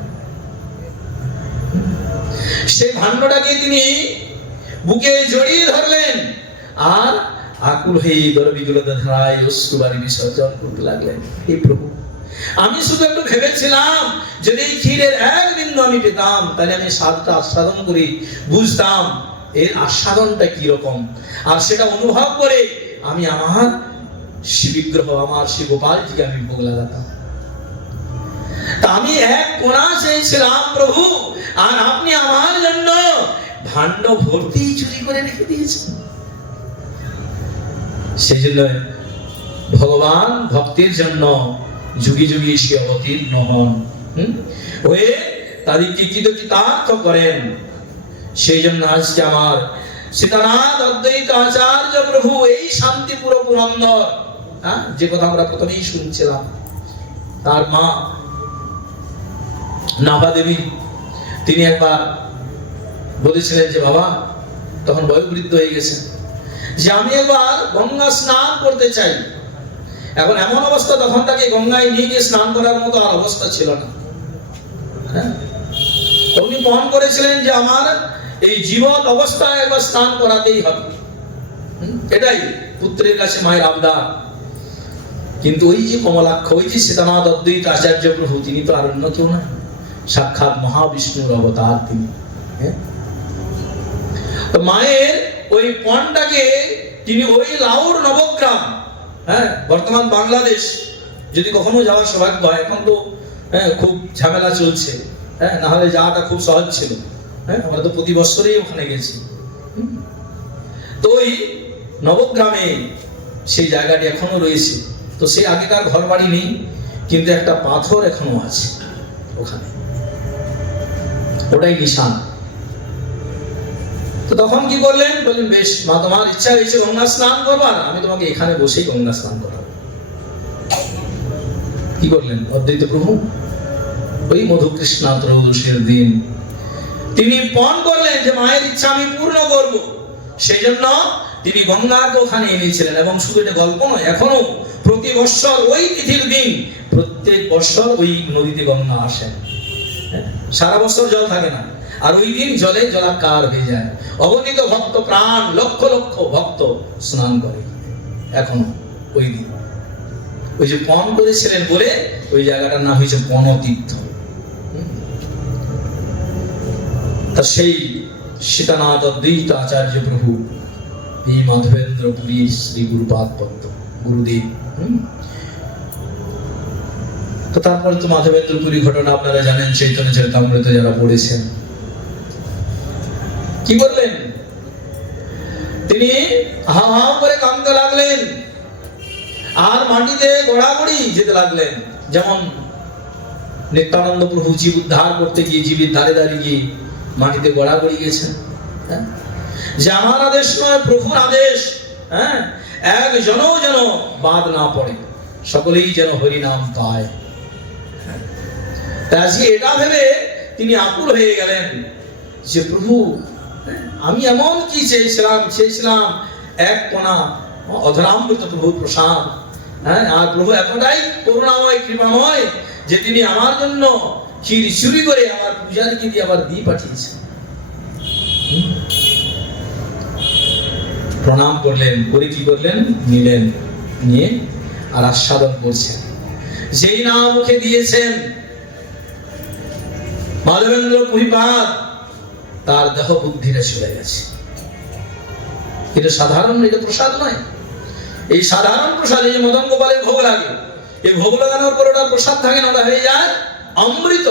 সেই ভাণ্ডটাকে তিনি বুকে জড়িয়ে ধরলেন আর আকুল হয়ে দরবিগলিত ধারায় অশ্রু বারি বিসর্জন করতে লাগলেন। এই প্রভু, আমি শুধু একটু ভেবেছিলাম যদি এই ক্ষীরের এক বিন্দু আমি পেতাম তাহলে আমি স্বাদটা আস্বাদন করে বুঝতাম এর আস্বাদনটা কি রকম, আর সেটা অনুভব করে আমি আমার শ্রী বিগ্রহ, আমার শ্রী গোপালজিকে আমি ভোগ লাগাতাম। তা আমি এক কোণা চেয়েছিলাম প্রভু, আর আপনি আমার জন্য ভাণ্ড ভর্তি চুরি করে রেখে দিয়েছেন। সেই জন্য ভগবান ভক্তের জন্য যুগে যুগে সে অবতীর্ণ হন, হয়ে তাদেরকে কৃতার্থ করেন। সেই জন্য আজকে আমার সীতানাথ অদ্বৈত আচার্য প্রভু এই শান্তিপুর পুরন্দর, যে কথা আমরা প্রথমেই শুনছিলাম, তার মা নাভা দেবী, তিনি একবার বলেছিলেন যে বাবা, তখন বয়োবৃদ্ধ হয়ে গেছেন, যে আমি একবার গঙ্গা স্নান করতে চাই। এখন এমন অবস্থা, তখন তাকে গঙ্গায় নিয়ে গিয়ে স্নান করার মতো আর অবস্থা ছিল না। উনি মন করেছিলেন যে আমার এই জীবন অবস্থায় একবার স্নান করাতেই হবে, এটাই পুত্রের কাছে মায়ের আবদার। কিন্তু ওই যে কমলাক্ষ, ওই যে সীতানাথ অদ্বৈত আচার্য প্রভু, তিনি তো আর অন্য কেউ না, সাক্ষাৎ মহাবিষ্ণুর অবতার তিনি। তো মায়ের ওই পণটাকে তিনি ওই লাউর নবগ্রাম, বর্তমান বাংলাদেশ, যদি কখনো যাওয়ার সৌভাগ্য হয়, এখন তো খুব ঝামেলা চলছে, না হলে যাওয়াটা খুব সহজ ছিল। আমরা তো প্রতি বছরেই ওখানে গেছি। তো ওই নবগ্রামে সেই জায়গাটি এখনো রয়েছে। তো সেই আগেকার ঘর বাড়ি নেই, কিন্তু একটা পাথর এখনো আছে ওখানে, ওটাই নিশান। তো তখন কি করলেন, বললেন বেশ মা, তোমার ইচ্ছা হয়েছে গঙ্গা স্নান করবার, আমি তোমাকে এখানে বসেই গঙ্গা স্নান করাবো। কি করলেন অদ্বৈত প্রভু? ওই মধুকৃষ্ণা ত্রয়োদশীর দিন তিনি পণ করলেন যে মায়ের ইচ্ছা আমি পূর্ণ করব। সেই জন্য তিনি গঙ্গাকে ওখানে এনেছিলেন। এবং শুধু এটা গল্প নয়, এখনো প্রতি বৎসর ওই তিথির দিন প্রত্যেক বৎসর ওই নদীতে গঙ্গা আসেন। সারা বছর জল থাকে না, আর ওই দিন জলে জলাকার হয়ে যায়। অগণিত ভক্ত প্রাণ, লক্ষ লক্ষ ভক্ত স্নান করে এখনো ওই দিন। ওই যে পণ করেছিলেন বলে ওই জায়গাটার নাম হয়েছে পণতীর্থ। তা সেই সীতানাথ অদ্বৈত আচার্য প্রভু এই মাধবেন্দ্র পুরীর শ্রী গুরুপাদ পদ্ম গুরুদেব। তো তারপরে তো মাধবেন্দ্র পুরী ঘটনা আপনারা জানেন, চৈতন্য চরিতামৃত যারা পড়েছেন। কি করলেন তিনি? হাও হাও করে কাঁদতে লাগলেন আর মাটিতে গড়াগড়ি যেতে লাগলেন। যেমন নিত্যানন্দ প্রভু জীব উদ্ধার করতে গিয়ে জীবের ধারে দাঁড়িয়ে গিয়ে মাটিতে গড়াগড়ি গেছেন। যে আমার আদেশ নয়, প্রভুর আদেশ। একজনও যেন বাদ না পড়ে, সকলেই যেন হরি নাম পায়। আজকে এটা ভেবে তিনি আকুল হয়ে গেলেন যে প্রভু আমি এমন কি চেয়েছিলাম এক কণা অধরামৃত প্রভু প্রসাদ। আর প্রভু এতটাই করুণাময় কৃপাময় যে তিনি আমার জন্য ক্ষীর চুরি করে আমার পূজারীকে দিয়ে আবার দিয়ে পাঠিয়েছেন। প্রণাম করলেন, করে কি করলেন? নিলেন, নিয়ে আর আস্বাদন করছেন। যেই নাম মুখে দিয়েছেন মাধবেন্দ্র পুরীপাদ, তার দেহ বুদ্ধিটা চলে গেছে। এটা সাধারণ, এটা প্রসাদ নয়। এই সাধারণ প্রসাদ, এই যে মদন গোপালের ভোগ লাগে, এই ভোগ লাগানোর পর ওটা প্রসাদ থাকে না, ওটা হয়ে যায় অমৃত।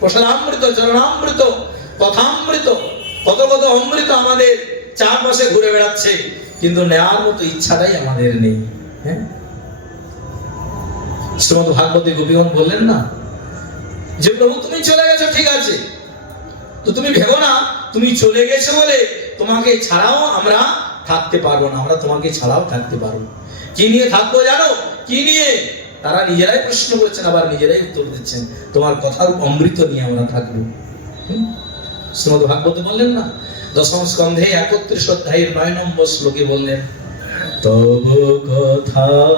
প্রসাদামৃত, চরণামৃত, কথামৃত, কত কত অমৃত আমাদের চারপাশে ঘুরে বেড়াচ্ছে, কিন্তু নেওয়ার মতো ইচ্ছাটাই আমাদের নেই। শ্রীমদ ভাগবতী গোপীগণ বললেন না যে প্রভু তুমি চলে গেছো, ঠিক আছে, তো তুমি ভেবো না তুমি চলে গেছো বলে তোমাকে ছাড়াও আমরা থাকতে পারবো না। আমরা তোমাকে ছাড়াও থাকতে পারবো। কি নিয়ে থাকবো জানো? কি নিয়ে? তারা নিজেরাই প্রশ্ন করছেন, আবার নিজেরাই উত্তর দিচ্ছেন, তোমার কথার অমৃত নিয়ে আমরা থাকবো। শ্রীমদ ভাগবত বললেন না, দশম স্কন্ধে 31 অধ্যায়ের 9 নম্বর শ্লোকে বললেন, তব কথামৃতম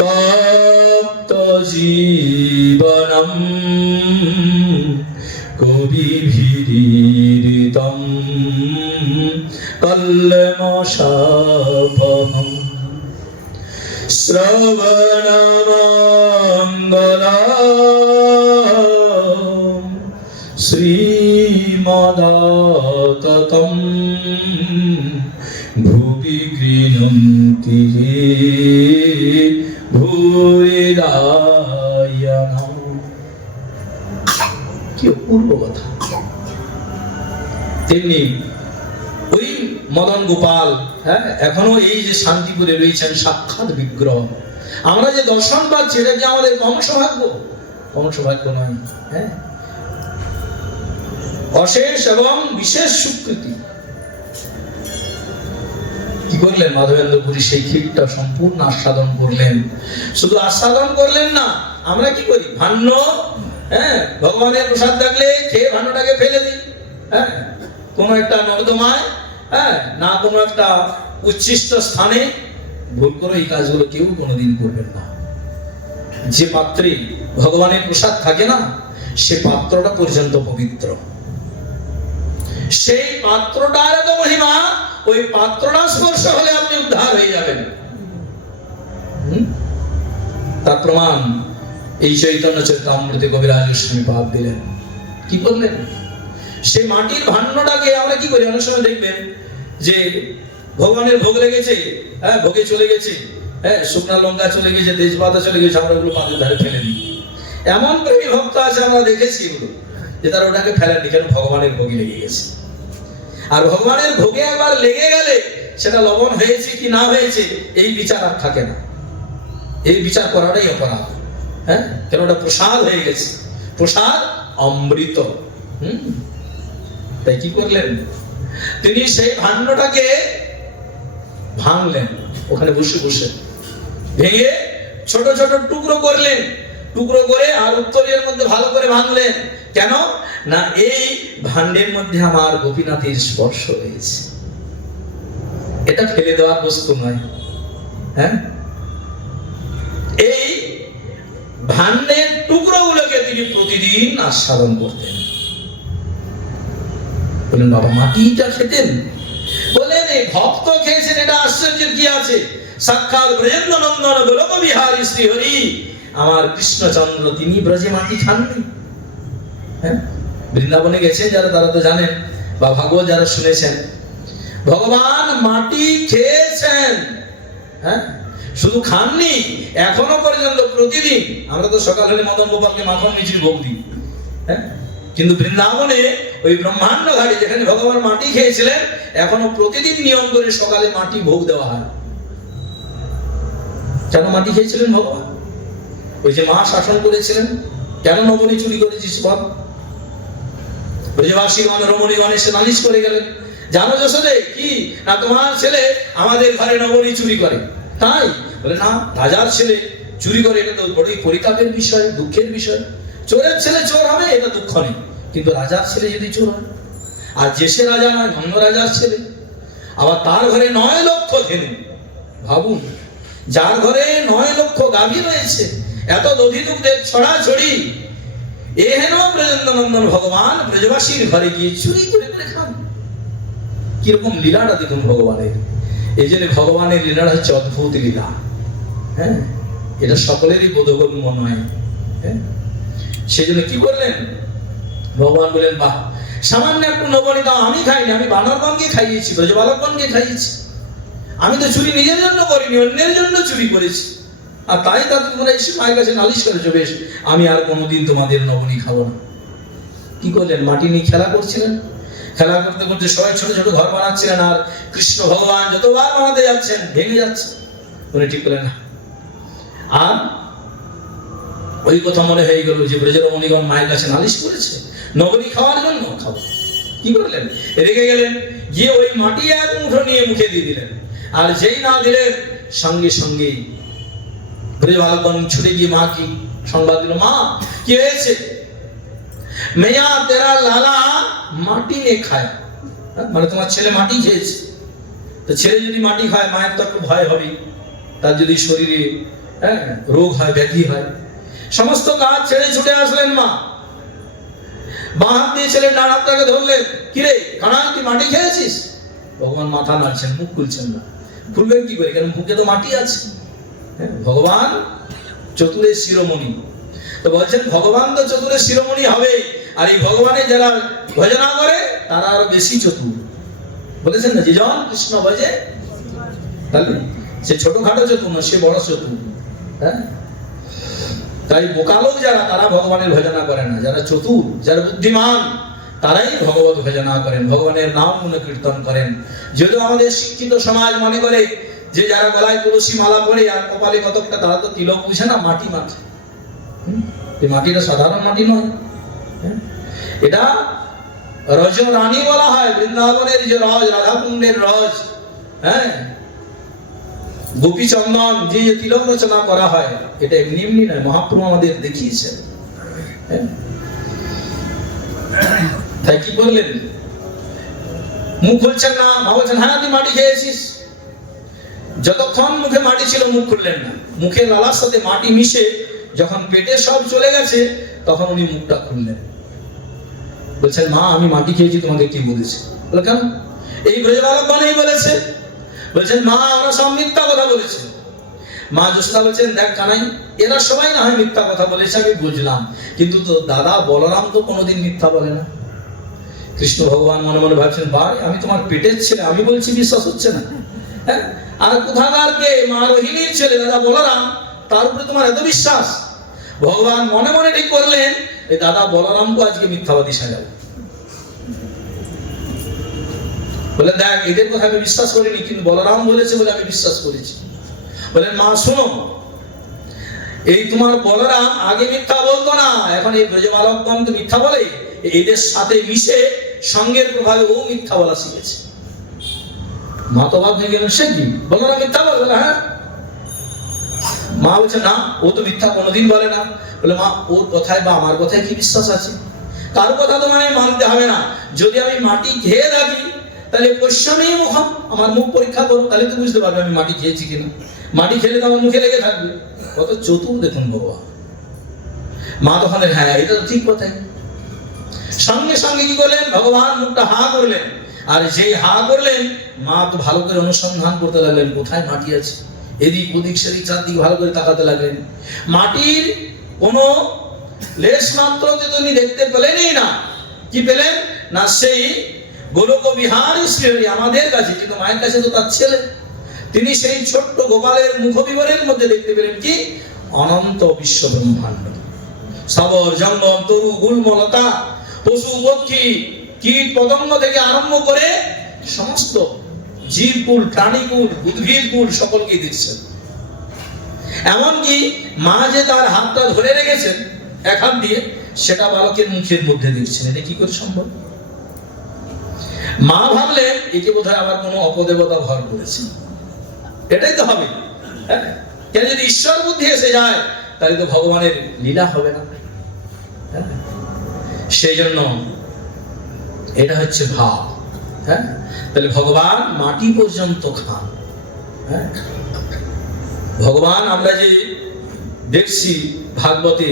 তপ্ত জীবনম কবিভিরিতম কল্মষাপহম শ্রবণমঙ্গলম শ্রীমদাততম ভুবি গৃহন্তি ভূরিদায়নম। কি অপূর্ব কথা! তেমনি ওই মদন গোপাল এখনো এই যে শান্তিপুরে রয়েছেন সাক্ষাৎ বিগ্রহ। আমরা যে দর্শন পাচ্ছি এটা কি আমাদের কম সৌভাগ্য? কম সৌভাগ্য নয়, অশেষ এবং বিশেষ স্বীকৃতি। কি করলেন মাধবেন্দ্র পুরী? সেই ক্ষীরটা সম্পূর্ণ আস্বাদন করলেন। শুধু আস্বাদন করলেন না, আমরা কি করি? ভাণ্য, ভগবানের প্রসাদ থাকলে খেয়ে ভাণ্ডটাকে ফেলে দিই, কোনো একটা নর্দমায়, না কোনো একটা উচ্ছিষ্ট স্থানে। ভুল করে এই কাজগুলো কেউ কোনোদিন করবেন না। যে পাত্রে ভগবানের প্রসাদ থাকে না, সে পাত্রটা পর্যন্ত পবিত্র। সেই পাত্রটার এত মহিমা, ওই পাত্রটা স্পর্শ হলে আপনি উদ্ধার হয়ে যাবেন। তার প্রমাণ এই চৈতন্য চরিতামৃতে কবিরাজ গোস্বামী পাদ দিলেন। কি করলেন? সেই মাটির ভাণ্ডটাকে আমরা কি করি? অনেক সময় দেখবেন যে ভগবানের ভোগ লেগেছে, ভোগে চলে গেছে, শুকনা লঙ্কা চলে গেছে, তেজপাতা চলে গেছে, আমরা ওগুলো পাতের ধারে ফেলে দিই। এমন প্রেমী ভক্ত আছে, আমরা দেখেছি এগুলো, যে তারা ওটাকে ফেলেননি, কেন? ভগবানের ভোগে লেগে গেছে। আর ভগবানের ভোগে একবার লেগে গেলে সেটা লবণ হয়েছে কি না হয়েছে এই বিচার আর থাকে না। এই বিচার করাটাই অপরাধ। কেন? ওটা প্রসাদ হয়ে গেছে, প্রসাদ অমৃত। তাই কি করলেন তিনি? সেই ভাণ্ডটাকে ভাঙলেন ওখানে বসে বসে, ভেঙে ছোট ছোট টুকরো করলেন, টুকরো করে আর উত্তরের মধ্যে ভালো করে ভাঙলেন। কেন না এই ভাণ্ডের মধ্যে আমার গোপীনাথের স্পর্শ হয়েছে, এটা ফেলে দেওয়ার বস্তু নয়। হ্যাঁ, এই ভাণ্ডের টুকরো গুলোকে তিনি প্রতিদিন আস্বাদন করতেন। বললেন বাবা মাটিটা খেতেন? বললেন এই ভক্ত খেয়েছেন, এটা আশ্চর্যের কি আছে? সাক্ষাৎ ব্রজেন্দ্র নন্দন গোলক বিহারী শ্রীহরি আমার কৃষ্ণচন্দ্র, তিনি ব্রজে মাটি খাননি। হ্যাঁ, বৃন্দাবনে গেছেন যারা তারা তো জানেন, বা ভাগবত যারা শুনেছেন, ভগবান মাটি খেয়েছেন। হ্যাঁ, শুধু খাননি, এখনো পর্যন্ত প্রতিদিন আমরা তো সকাল হলে মদন গোপালকে মাখন মিছরি ভোগ দিই। হ্যাঁ, কিন্তু বৃন্দাবনে ওই ব্রহ্মাণ্ড ঘাটে যেখানে ভগবান মাটি খেয়েছিলেন, এখনো প্রতিদিন নিয়ম করে সকালে মাটি ভোগ দেওয়া হয়। কেন মাটি খেয়েছিলেন ভগবান? ওই যে মা শাসন করেছিলেন, কেন নবনী চুরি করেছিস বল? ব্রজবাসীগণ রমণীগণ এসে নালিশ করে গেলেন, জানো যশোদে কি না তোমার ছেলে আমাদের ঘরে নবনী চুরি করে। তাই বলে না, রাজার ছেলে চুরি করে, এটা তো বড়ই পরিতাপের বিষয়, দুঃখের বিষয়। চোরের ছেলে চোর হবে এটা দুঃখ নেই, কিন্তু রাজার ছেলে যদি চোর হয়, আর যে সে রাজা নয়, অন্য রাজার ছেলে, আবার তার ঘরে 9 লক্ষ ধেনু। ভাবুন, যার ঘরে 9 লক্ষ গাভী রয়েছে, এত দধি দুগ্ধের ছড়াছড়ি, এহেন ব্রজেন্দ্র নন্দন ভগবান ব্রজবাসীর ঘরে গিয়ে চুরি করে করে খান। কিরকম লীলাটা দেখুন ভগবানের। এই জন্য ভগবানের লীলাটা হচ্ছে অদ্ভুত লীলা। হ্যাঁ, এটা সকলেরই বোধগম্য নয়। হ্যাঁ, সেই জন্য কি করলেন ভগবান? বলেন বাহ, সামান্য একটু নবনী দাও, আমি খাইনি, আমি বানরগণকে খাইয়েছি, ব্রজবালকগণকে খাইয়েছি। আমি তো চুরি নিজের জন্য করিনি, অন্যের জন্য চুরি করেছি। আর তাই তোমরা এসে মায়ের কাছে নালিশ করেছো, বেশ আমি আর কোনোদিন তোমাদের নবনী খাবো না। কি করলেন? মাটি নিয়ে খেলা করছিলেন, খেলা করতে করতে সবাই ছোট ছোট ঘর বানাচ্ছিলেন, আর কৃষ্ণ ভগবান যতবার বানাতে যাচ্ছেন ভেঙে যাচ্ছে। উনি ঠিক করলেন না। আর ওই কথা মনে হয়ে গেল যে ব্রজের রমণীগণ মায়ের কাছে নালিশ করেছে, নবনী খাওয়ার জন্য খাবো। কি করলেন? রেগে গেলেন, গিয়ে ওই মাটি এক মুঠো নিয়ে মুখে দিয়ে দিলেন। আর যেই না দিলেন, সঙ্গে সঙ্গে ব্রজবালকগণ ছুটে গিয়ে মা কি সংবাদ দিল, মা কি হয়েছে? মেয়া তেরা লালা মাটি নে খায়, মানে তোমার ছেলে মাটি খেয়েছে। তো ছেলে যদি মাটি খায়, মায়ের তো একটু ভয় হবে, তার যদি শরীরে রোগ হয়, ব্যাধি হয়। সমস্ত কাজ ছেড়ে ছুটে আসলেন মা, বাঁ হাত দিয়ে ছেলে ডান হাতটাকে ধরলেন, কিরে কানা তুই মাটি খেয়েছিস? ভগবান মাথা নাড়ছেন, মুখ খুলছেন না। খুলবেন কি করে? কেন মুখে তো মাটি আছে। ভগবান চতুরের শিরোমণি, তো বলছেন ভগবান তো চতুরের শিরোমণি হবে, আর এই ভগবানের যারা ভজনা করে তারা আরো বেশি চতুর। বলেছেন না, যে জন কৃষ্ণ ভজে, তাহলে সে ছোটখাটো চতুর না, সে বড় চতুর। হ্যাঁ, তাই বোকা লোক যারা, তারা ভগবানের ভজনা করে না। যারা চতুর, যারা বুদ্ধিমান, তারাই ভগবত ভজনা করেন, ভগবানের নাম গুণকীর্তন করেন। যদিও আমাদের শিক্ষিত সমাজ মনে করে যে যারা গলায় তুলসী মালা পরে আর কপালে কতকটা, তারা তো তিলক বুঝে না, মাটি মাখে। এই মাটিটা সাধারণ মাটি নয়, এটা রজরানী বলা হয়। বৃন্দাবনের যে রজ, রাধাকুণ্ডের রজ, হ্যাঁ, গোপী চন্দন যে তিলক রচনা করা হয়, এটা এমনি এমনি নয়, মহাপ্রভু আমাদের দেখিয়েছেন। তাই কি করলেন? মুখ খুলছেন না, বলছেন হ্যাঁ তুই মাটি খেয়েছিস। যতক্ষণ মুখে মাটি ছিল মুখ খুললেন না। মুখে লালার সাথে মাটি মিশে যখন পেটে সব চলে গেছে, তখন উনি মুখটা খুললেন। বলছেন মা আমি মাটি খেয়েছি, তোমাদের কি বলেছে? বলে কেন? এই ব্রজবালকগণই বলেছে। বলছেন মা আমরা সব মিথ্যা কথা বলেছি। মা যশোদা বলছেন দেখ কানাই, এরা সবাই না হয় মিথ্যা কথা বলেছে, আমি বুঝলাম, কিন্তু তো দাদা বলরাম তো কোনোদিন মিথ্যা বলে না। কৃষ্ণ ভগবান মনে মনে ভাবছেন, ভাই আমি তোমার পেটের ছেলে, আমি বলছি বিশ্বাস হচ্ছে না। হ্যাঁ, আর কোথাকার কে? মা রোহিণীর ছেলে দাদা বলরাম, তার উপরে তোমার এত বিশ্বাস? ভগবান মনে মনে ঠিক করলেন এই দাদা বলরামকে আজকে মিথ্যাবাদী সাজাবো। বলে দেখ এদের কথা আমি বিশ্বাস করিনি, কিন্তু বলরাম বলেছে বলে আমি বিশ্বাস করেছি। বলেন মা শোনো, এই তোমার বলরাম আগে মিথ্যা বলতো না, এখন এই ব্রজবালকগণ তো মিথ্যা বলে, এদের সাথে মিশে সঙ্গের প্রভাবে ও মিথ্যা বলা শিখেছে। মা তো অবাক হয়ে গেলেন, সে কি বলরাম মিথ্যা বলে? হ্যাঁ। মা বলছে না, ও তো মিথ্যা কোনোদিন বলে না। বলে মা, ওর কথায় বা আমার কথায় কি বিশ্বাস আছে? কার কথা তোমায় মানতে হবে না। যদি আমি মাটি খেয়ে থাকি তাহলে পশ্চিমেই মুখম, আমার মুখ পরীক্ষা করো, তাহলে তো বুঝতে পারবে আমি মাটি খেয়েছি কিনা। মাটি খেলে তো আমার মুখে লেগে থাকবে। কত চতুর দেখুন ভগবান। মা তখন হ্যাঁ এটা তো ঠিক কথাই। সঙ্গে সঙ্গে কি করলেন, ভগবান মুখটা হা করলেন। আর যেই হা করলেন, মা তো ভালো করে অনুসন্ধান করতে লাগলেন কোথায় মাটি আছে। এদিক ওদিক সেদিক চারদিক ভালো করে তাকাতে লাগলেন। মাটির কোনো লেশ মাত্র তিনি দেখতে পেলেনই না। কি পেলেন না, সেই গোলক বিহারী শ্রীহরি আমাদের কাছে, কিন্তু মায়ের কাছে তো তার ছেলে। তিনি সেই ছোট্ট গোপালের মুখবিবরের মধ্যে দেখতে পেলেন কি, অনন্ত বিশ্ব ব্রহ্মাণ্ড, সাবর জঙ্গম তরু গুল্মলতা, পশু পক্ষী কীট পতঙ্গ থেকে আরম্ভ করে সমস্ত জীবকুল, প্রাণীকুল, উদ্ভিদকুল সকলকে দেখছেন। এমনকি মা যে তার হাতটা ধরে রেখেছেন এক হাত দিয়ে, সেটা বালকের মুখের মধ্যে দেখছেন। এটা কি করে সম্ভব? মা ভাবলেন একে বোধহয় আবার কোনো অপদেবতা ভর করেছে, এটাই তো হবে। কেন যদি ঈশ্বর বুদ্ধি এসে যায় তাহলে তো ভগবানের লীলা হবে না। সেই জন্য এটা হচ্ছে ভাব। হ্যাঁ, তাহলে ভগবান মাটি পর্যন্ত খান। হ্যাঁ, ভগবান আমরা যে দেখছি ভাগবতে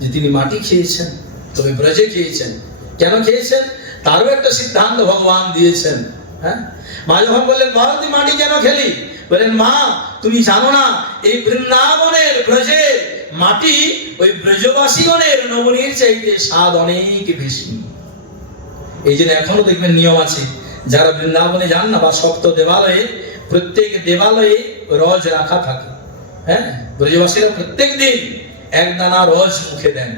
যে তিনি মাটি খেয়েছেন, তবে ব্রজে খেয়েছেন। কেন খেয়েছেন তারও একটা সিদ্ধান্ত ভগবান দিয়েছেন। হ্যাঁ, মা যখন বললেন বল তুই মাটি কেন খেলি, বলেন মা তুমি জানো না এই বৃন্দাবনের ব্রজে মাটি ওই ব্রজবাসীগণের নবনীর চাইতে স্বাদ অনেক বেশি। এই জন্য এখনো দেখবেন নিয়ম আছে, যারা বৃন্দাবনে যান না বা সপ্ত দেবালয়ে, প্রত্যেক দেবালয়ে রজ রাখা থাকে। হ্যাঁ, ব্রজবাসীরা প্রত্যেক দিন এক দানা রজ মুখে দেন।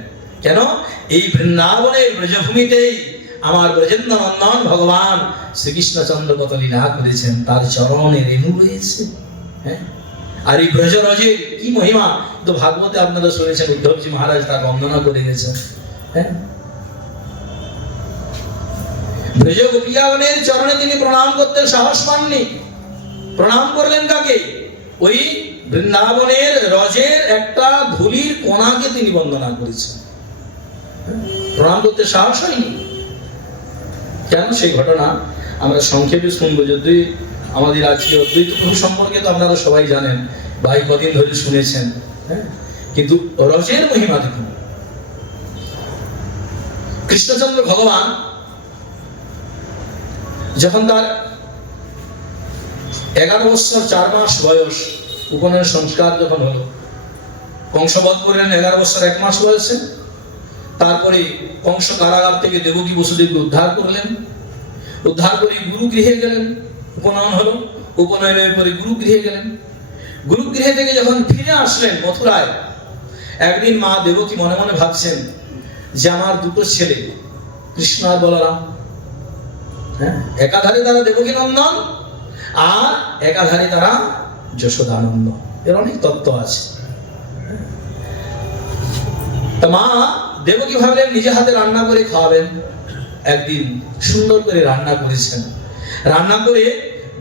কেন? এই বৃন্দাবনের ব্রজভূমিতেই আমার ব্রজেন্দ্র নন্দন ভগবান শ্রীকৃষ্ণচন্দ্র কত লীলা করেছেন, তার চরণে রেণু রয়েছে। হ্যাঁ, আর এই ব্রজরজের কি মহিমা তো ভাগবতে আপনারা শুনেছেন, উদ্ধবজি মহারাজ তার বন্দনা করে গেছেন। হ্যাঁ, ব্রজ গোপিকাগণের চরণে তিনি প্রণাম করতে সাহস পাননি। প্রণাম করলেন কাকে? ওই বৃন্দাবনের রজের একটা ধুলির কণাকে তিনি বন্দনা করেছেন। প্রণাম করতে সাহস হয়নি। কেন? সেই ঘটনা আমরা সংক্ষেপে শুনবো। যদি আমাদের আজকে অদ্বৈত প্রভু সম্পর্কে তো আপনারা সবাই জানেন, ভাই কদিন ধরে শুনেছেন। হ্যাঁ, কিন্তু রজের মহিমা দেখুন। কৃষ্ণচন্দ্র ভগবান যখন তার 11 বছর 4 মাস বয়স, উপনয়ন সংস্কার যখন হলো, কংসবধ করলেন 11 বছর 1 মাস বয়সে। তারপরে কংস কারাগার থেকে দেবকী বসুদেবকে উদ্ধার করলেন। উদ্ধার করে গুরুগৃহে গেলেন, উপনয়ন হলো। উপনয়নের পরে গুরুগৃহে গেলেন। গুরুগৃহে থেকে যখন ফিরে আসলেন মথুরায়, একদিন মা দেবকী মনে মনে ভাবছেন যে আমার দুটো ছেলে কৃষ্ণ আর বলরাম। হ্যাঁ, একাধারে তারা দেবকী নন্দন আর একাধারে তারা যশোদানন্দ। এর অনেক তত্ত্ব আছে। তা মা দেবকী ভাবলেন নিজে হাতে রান্না করে খাওয়াবেন। একদিন সুন্দর করে রান্না করেছেন। রান্না করে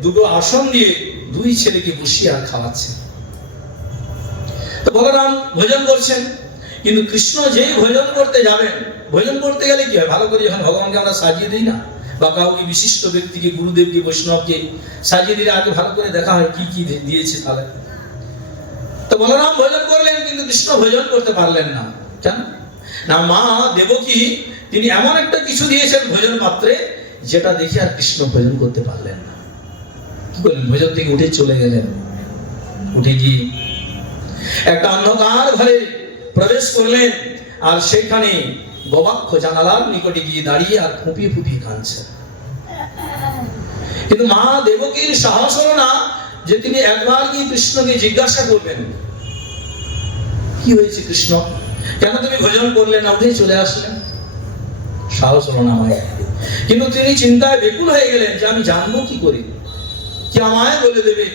দুটো আসন দিয়ে 2 ছেলেকে বসিয়ে আর খাওয়াচ্ছেন। তো বলরাম ভোজন করছেন, কিন্তু কৃষ্ণ যেই ভোজন করতে যাবেন, ভোজন করতে গেলে কি হয়, ভালো করে যখন ভগবানকে আমরা সাজিয়ে দিই না, বা কাউকে বিশিষ্ট ব্যক্তিকে, গুরুদেবকে, বৈষ্ণবকে সাজিয়ে দিলে আগে ভালো করে দেখা হয় কি কি দিয়েছে তাহলে। তো বলরাম ভোজন করলেন, কিন্তু কৃষ্ণ ভোজন করতে পারলেন না। কেন না? মা দেবকী তিনি এমন একটা কিছু দিয়েছেন ভোজন পাত্রে, যেটা দেখে আর কৃষ্ণ ভোজন করতে পারলেন না। কি করলেন? ভোজন থেকে উঠে চলে গেলেন। উঠে গিয়ে একটা অন্ধকার ঘরে প্রবেশ করলেন, আর সেখানে গবাক্ষ জানালার নিকটে গিয়ে দাঁড়িয়ে আর ফুঁপিয়ে ফুঁপিয়ে কাঁদছেন। কিন্তু মা দেবকীর সাহস হলো না যে তিনি একবার গিয়ে কৃষ্ণকে জিজ্ঞাসা করবেন, কি হয়েছে কৃষ্ণ, কেন তুমি ভোজন করলে না, উঠে চলে আসলেন? সাহস হলো না মায়ের। কিন্তু তিনি চিন্তায় বেকুল হয়ে গেলেন যে আমি জানবো কি করে, কি আমায় বলে দেবে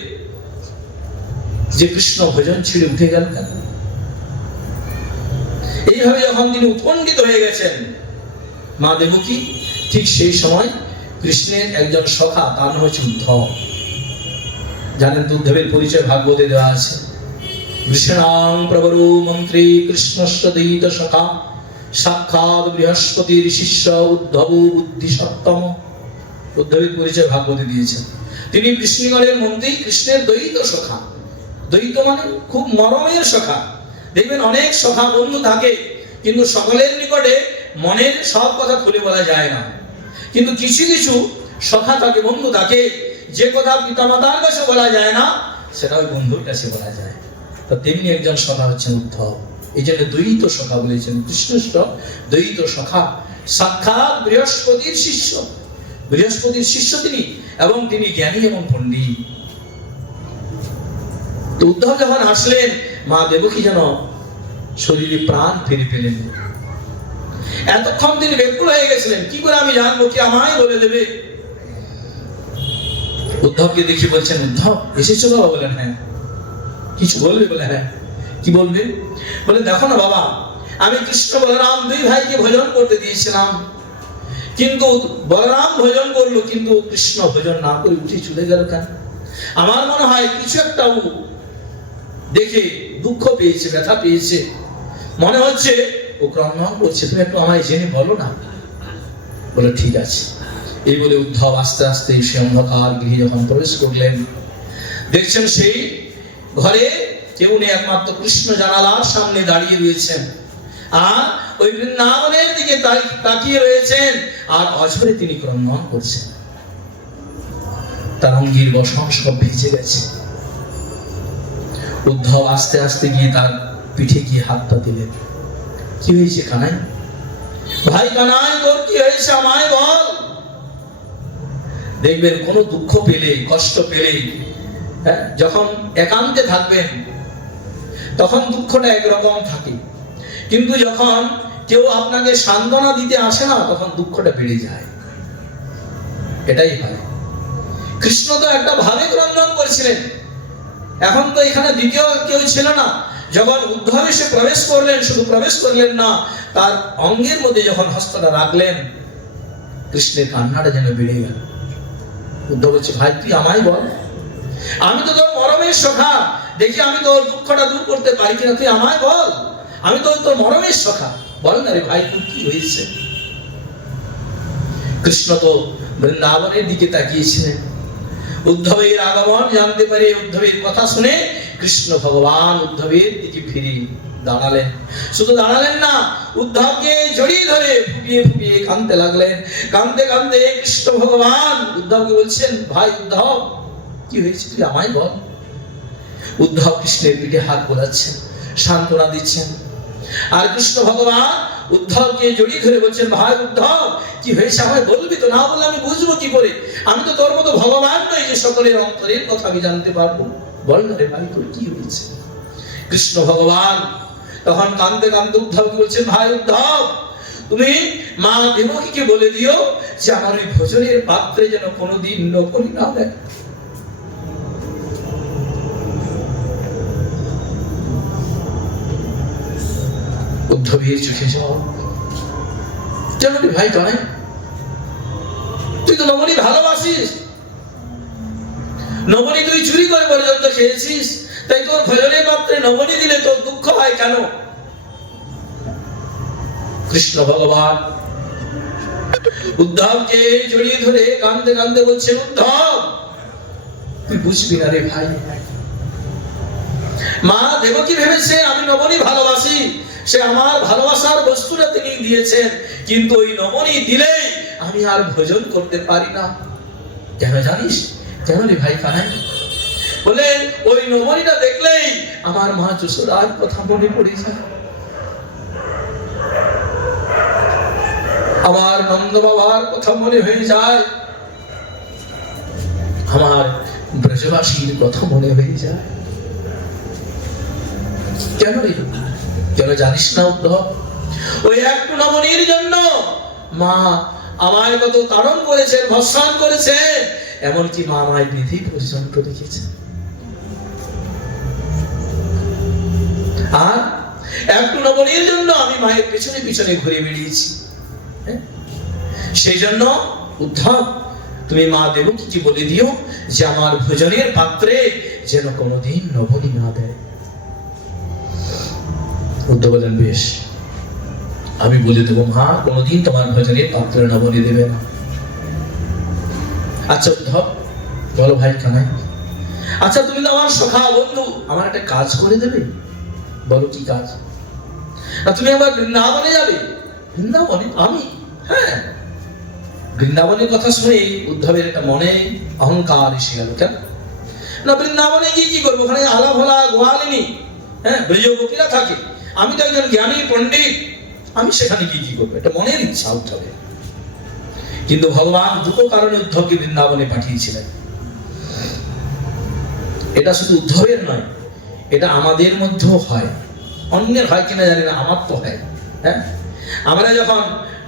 যে কৃষ্ণ ভোজন ছেড়ে উঠে গেল কেন? এইভাবে যখন তিনি উৎকণ্ঠিত হয়ে গেছেন, মা দেবকী ঠিক সেই সময় কৃষ্ণের একজন সখা, তার নাম হচ্ছে উদ্ধব। জানেন তো উদ্ধবের পরিচয় ভাগবতে দেওয়া আছে। কৃষ্ণাং প্রবরু মন্ত্রী কৃষ্ণস্য দয়িত সখা সাক্ষাৎ বৃহস্পতির শিষ্য উদ্ধব বুদ্ধি সপ্তম। উদ্ধবের পরিচয় ভাগবতে দিয়েছেন। তিনি কৃষ্ণগণের মন্ত্রী, কৃষ্ণের দ্বৈত সখা। দ্বৈত মানে খুব মরমের সখা। দেখবেন অনেক সখা বন্ধু থাকে, কিন্তু সকলের নিকটে মনের সব কথা খুলে বলা যায় না। কিন্তু কিছু কিছু সখা থাকে, বন্ধু থাকে, যে কথা পিতামাতার কাছে বলা যায় না সেটা ওই বন্ধুর কাছে বলা যায়। তো তেমনি একজন সখা হচ্ছেন উদ্ধব। এই জন্য দ্বৈত সখা বলেছেন। কৃষ্ণস্থ দ্বৈত সখা সাক্ষাৎ বৃহস্পতির শিষ্য। বৃহস্পতির শিষ্য তিনি, এবং তিনি জ্ঞানী এবং পণ্ডিত। তো উদ্ধব যখন আসলেন, মা দেবকী যেন শরীরে প্রাণ ফিরে পেলেন। এতক্ষণ তিনি ব্যাকুল হয়ে গেছিলেন, কি করে আমি জানবো, কি আমায় বলে দেবে। উদ্ধবকে দেখি বলছেন, উদ্ধব এসেছো বাবা? বলেন হ্যাঁ। কিছু বলবে? বলে হ্যাঁ। কি বলবে? বলে দেখো না বাবা, আমি কৃষ্ণ বলরাম দুই ভাইকে ভোজন করতে দিয়েছিলাম, কিন্তু বলরাম ভোজন করলো, কিন্তু কৃষ্ণ ভোজন না করে উঠে চলে গেল কেন? আমার মনে হয় কিছু একটা দেখে দুঃখ পেয়েছে, ব্যথা পেয়েছে, মনে হচ্ছে ও ক্রন্দন করছে, তুমি একটু আমায় জেনে বলো না। বলে ঠিক আছে। এই বলে উদ্ধব আস্তে আস্তে সে অন্ধকার গৃহে যখন প্রবেশ করলেন, দেখছেন সেই ঘরে কেউ নেই, একমাত্র কৃষ্ণ জানালার সামনে দাঁড়িয়ে রয়েছেন, আর ওই বৃন্দাবনের দিকে তাকিয়ে রয়েছেন, আর অঝরে তিনি ক্রন্দন করছেন। তার অঙ্গির বসন সব ভিজে গেছে। উদ্ধব আস্তে আস্তে গিয়ে তার পিঠে গিয়ে হাতটা দিলেন। কি হয়েছে কানাই? ভাই কানাই, তোর কি হয়েছে আমায় বল। দেখবেন কোন দুঃখ পেলে, কষ্ট পেলে, যখন একান্তে থাকবেন তখন দুঃখটা একরকম থাকে, কিন্তু যখন কেউ আপনাকে সান্ত্বনা দিতে আসে না, তখন দুঃখটা বেড়ে যায়। এটাই হয়। কৃষ্ণ তো একটা ভাবে ক্রন্দন করেছিলেন। এখন তো এখানে দ্বিতীয় কেউ ছিল না। যখন উদ্ধব এসে প্রবেশ করলেন, শুধু প্রবেশ করলেন না, তার অঙ্গের মধ্যে যখন হস্তটা রাখলেন, কৃষ্ণের কান্নাটা যেন বেড়ে গেল। উদ্ধব বলছে, ভাই তুই আমায় বল, আমি তো তোর মরমের সখা, দেখি আমি তোর দুঃখটা দূর করতে পারি কিনা, তুই আমায় বল, আমি তো তোর মরমের সখা, বল না রে ভাই, তুই কি হয়েছে। কৃষ্ণ তো বৃন্দাবনের দিকে তাকিয়েছিলেন। উদ্ধবের আগমন জানতে পারে, উদ্ধবের কথা শুনে কৃষ্ণ ভগবান উদ্ধবের দিকে ফিরে দাঁড়ালেন। শুধু দাঁড়ালেন না, উদ্ধবকে জড়িয়ে ধরে ফুপিয়ে ফুপিয়ে কাঁদতে লাগলেন। কাঁদতে কাঁদতে কৃষ্ণ ভগবান উদ্ধবকে বলছেন, ভাই উদ্ধব কি হয়েছে, তুই আমায় বল। উদ্ধব কৃষ্ণের পিঠে হাত বোলাচ্ছেন, সান্ত্বনা দিচ্ছেন, আর কৃষ্ণ ভগবান উদ্ধবকে জড়িয়ে ধরে বলছেন, ভাই উদ্ধব কি হয়েছে আমায় বলবি তো, না বললে আমি বুঝবো কি করে, আমি তো তোর মতো ভগবান নই যে সকলের অন্তরের কথা আমি জানতে পারবো, বল না রে ভাই তোর কি হয়েছে। কৃষ্ণ ভগবান তখন কাঁদতে কাঁদতে উদ্ধবকে বলছেন, ভাই উদ্ধব তুমি মা দেবকীকে বলে দিও যে আমার ওই ভোজনের পাত্রে যেন কোনোদিন নকল না দেয়। উদ্ধবের চোখে যাও, কেন রে ভাই কানাই, তুই তো নবনী ভালোবাসিস, নবনী তুই চুরি করে পর্যন্ত খেয়েছিস, তাই তোর ভোজনের পাত্রে নবনী দিলে তোর দুঃখ হয় কেন। কৃষ্ণ ভগবান উদ্ধবকে জড়িয়ে ধরে কাঁদতে কাঁদতে বলছেন, উদ্ধব তুই বুঝবি না রে ভাই, মা দেবকী ভেবেছে আমি নবনী ভালোবাসি, সে আমার ভালোবাসার বস্তুটা তিনি দিয়েছেন, কিন্তু ওই নবনী দিলেই আমি আর ভোজন করতে পারি না। কেন জানিস? কেন রে ভাই কানাই? বলে ওই নবনীটা দেখলেই আমার মা যশোদার কথা মনে পড়ে যায়, আমার নন্দ বাবার কথা মনে হয়ে যায়, আমার ব্রজবাসীর কথা মনে হয়ে যায়। কেন রে? কেন জানিস না উদ্ধব? ওই একটু নবনীর জন্য মা আমায় কত তাড়ন করেছে, ভর্ৎসন করেছে, এমনকি মা আমায় বিধি পর্যন্ত রেখেছে। আর একটু নবনীর জন্য আমি মায়ের পেছনে পিছনে ঘুরে বেরিয়েছি। সেই জন্য উদ্ধব তুমি মা দেবকীকে বলে দিও যে আমার ভোজনের পাত্রে যেন কোনোদিন নবনী না দেয়। উদ্ধব বলেন, বেশ, আমি বলে দেবো মা, কোনোদিন তোমার ভোজনের পাত্রে নবনী দেবে না। আচ্ছা উদ্ধব, বলো ভাই কানাই, আচ্ছা তুমি তো আমার সখা বন্ধু, আমার একটা কাজ করে দেবে? বলো কি কাজ? না তুমি আবার বৃন্দাবনে যাবে। বৃন্দাবনে? আমি? হ্যাঁ। বৃন্দাবনের কথা শুনে উদ্ধবের একটা মনে অহংকার এসে গেল। কেন না, বৃন্দাবনে গিয়ে কি করবো? ওখানে আলা ভোলা গোয়ালিনী, হ্যাঁ, ব্রজ গোপীরা থাকে, আমি তো একজন জ্ঞানী পণ্ডিত, আমি সেখানে গিয়ে কি করবো? এটা মনের ইচ্ছা উদ্ধবের। কিন্তু ভগবান দুটো কারণে উদ্ধবকে বৃন্দাবনে পাঠিয়েছিলেন। এটা শুধু উদ্ধবের নয়, এটা আমাদের মধ্যেও হয়। অন্যের হয় কিনা জানি না, আমার তো হয়। হ্যাঁ, আমরা যখন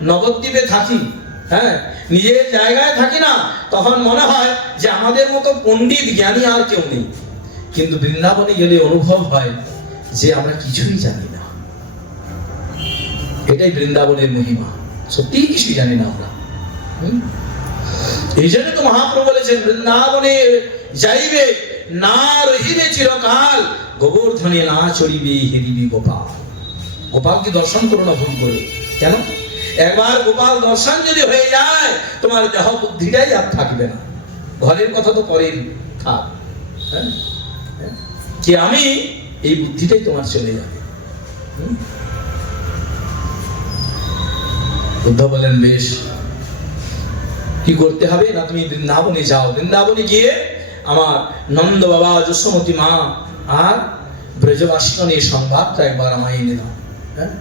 নবদ্বীপে থাকি, হ্যাঁ, নিজের জায়গায় থাকি না, তখন মনে হয় যে আমাদের মতো পণ্ডিত জ্ঞানী আর কেউ নেই। কিন্তু বৃন্দাবনে গেলে অনুভব হয় যে আমরা কিছুই জানি না। এটাই বৃন্দাবনের মহিমা, সত্যি কিছুই জানি না আমরা। এই জন্য তো মহাপ্রভু বলেছেন, বৃন্দাবনে যাইবে না রহিবে চিরকাল, গোবর্ধনে না চড়িবে হেরিবে গোপাল। গোপালকে দর্শন করো না ভুল করে। কেন? একবার গোপাল দর্শন যদি হয়ে যায়, তোমার দেহ বুদ্ধিটাই আর থাকবে না। ঘরের কথা তো পরেই থাক, হ্যাঁ, কি আমি, এই বুদ্ধিটাই তোমার চলে যাবে। উদ্ধব বলেন, বেশ, কি করতে হবে? না তুমি বৃন্দাবনে যাও, বৃন্দাবনে গিয়ে আমার নন্দ বাবা, যশোমতী মা আর ব্রজবাসীগণের সংবাদটা একবার আমায় এনে দাও। হ্যাঁ,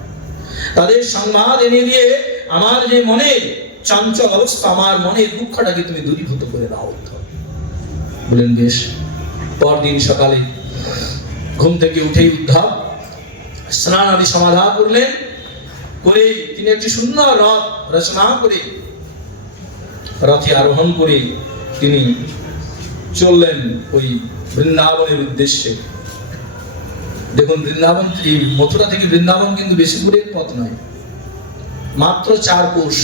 তাদের সংবাদ এনে দিয়ে আমার যে মনের চঞ্চল অবস্থা, আমার মনের দুঃখটাকে তুমি দূরীভূত করে দাও। বলেন, বেশ। পরদিন সকালে ঘুম থেকে উঠেই উদ্ধব স্নান আদি সমাধা করলেন, করে তিনি একটি সুন্দর রথ রচনা করে রথে আরোহণ করে তিনি চললেন ওই বৃন্দাবনের উদ্দেশ্যে। দেখুন, বৃন্দাবন, মথুরা থেকে বৃন্দাবন কিন্তু বেশি দূরের পথ নয়, মাত্র 4 কোষ।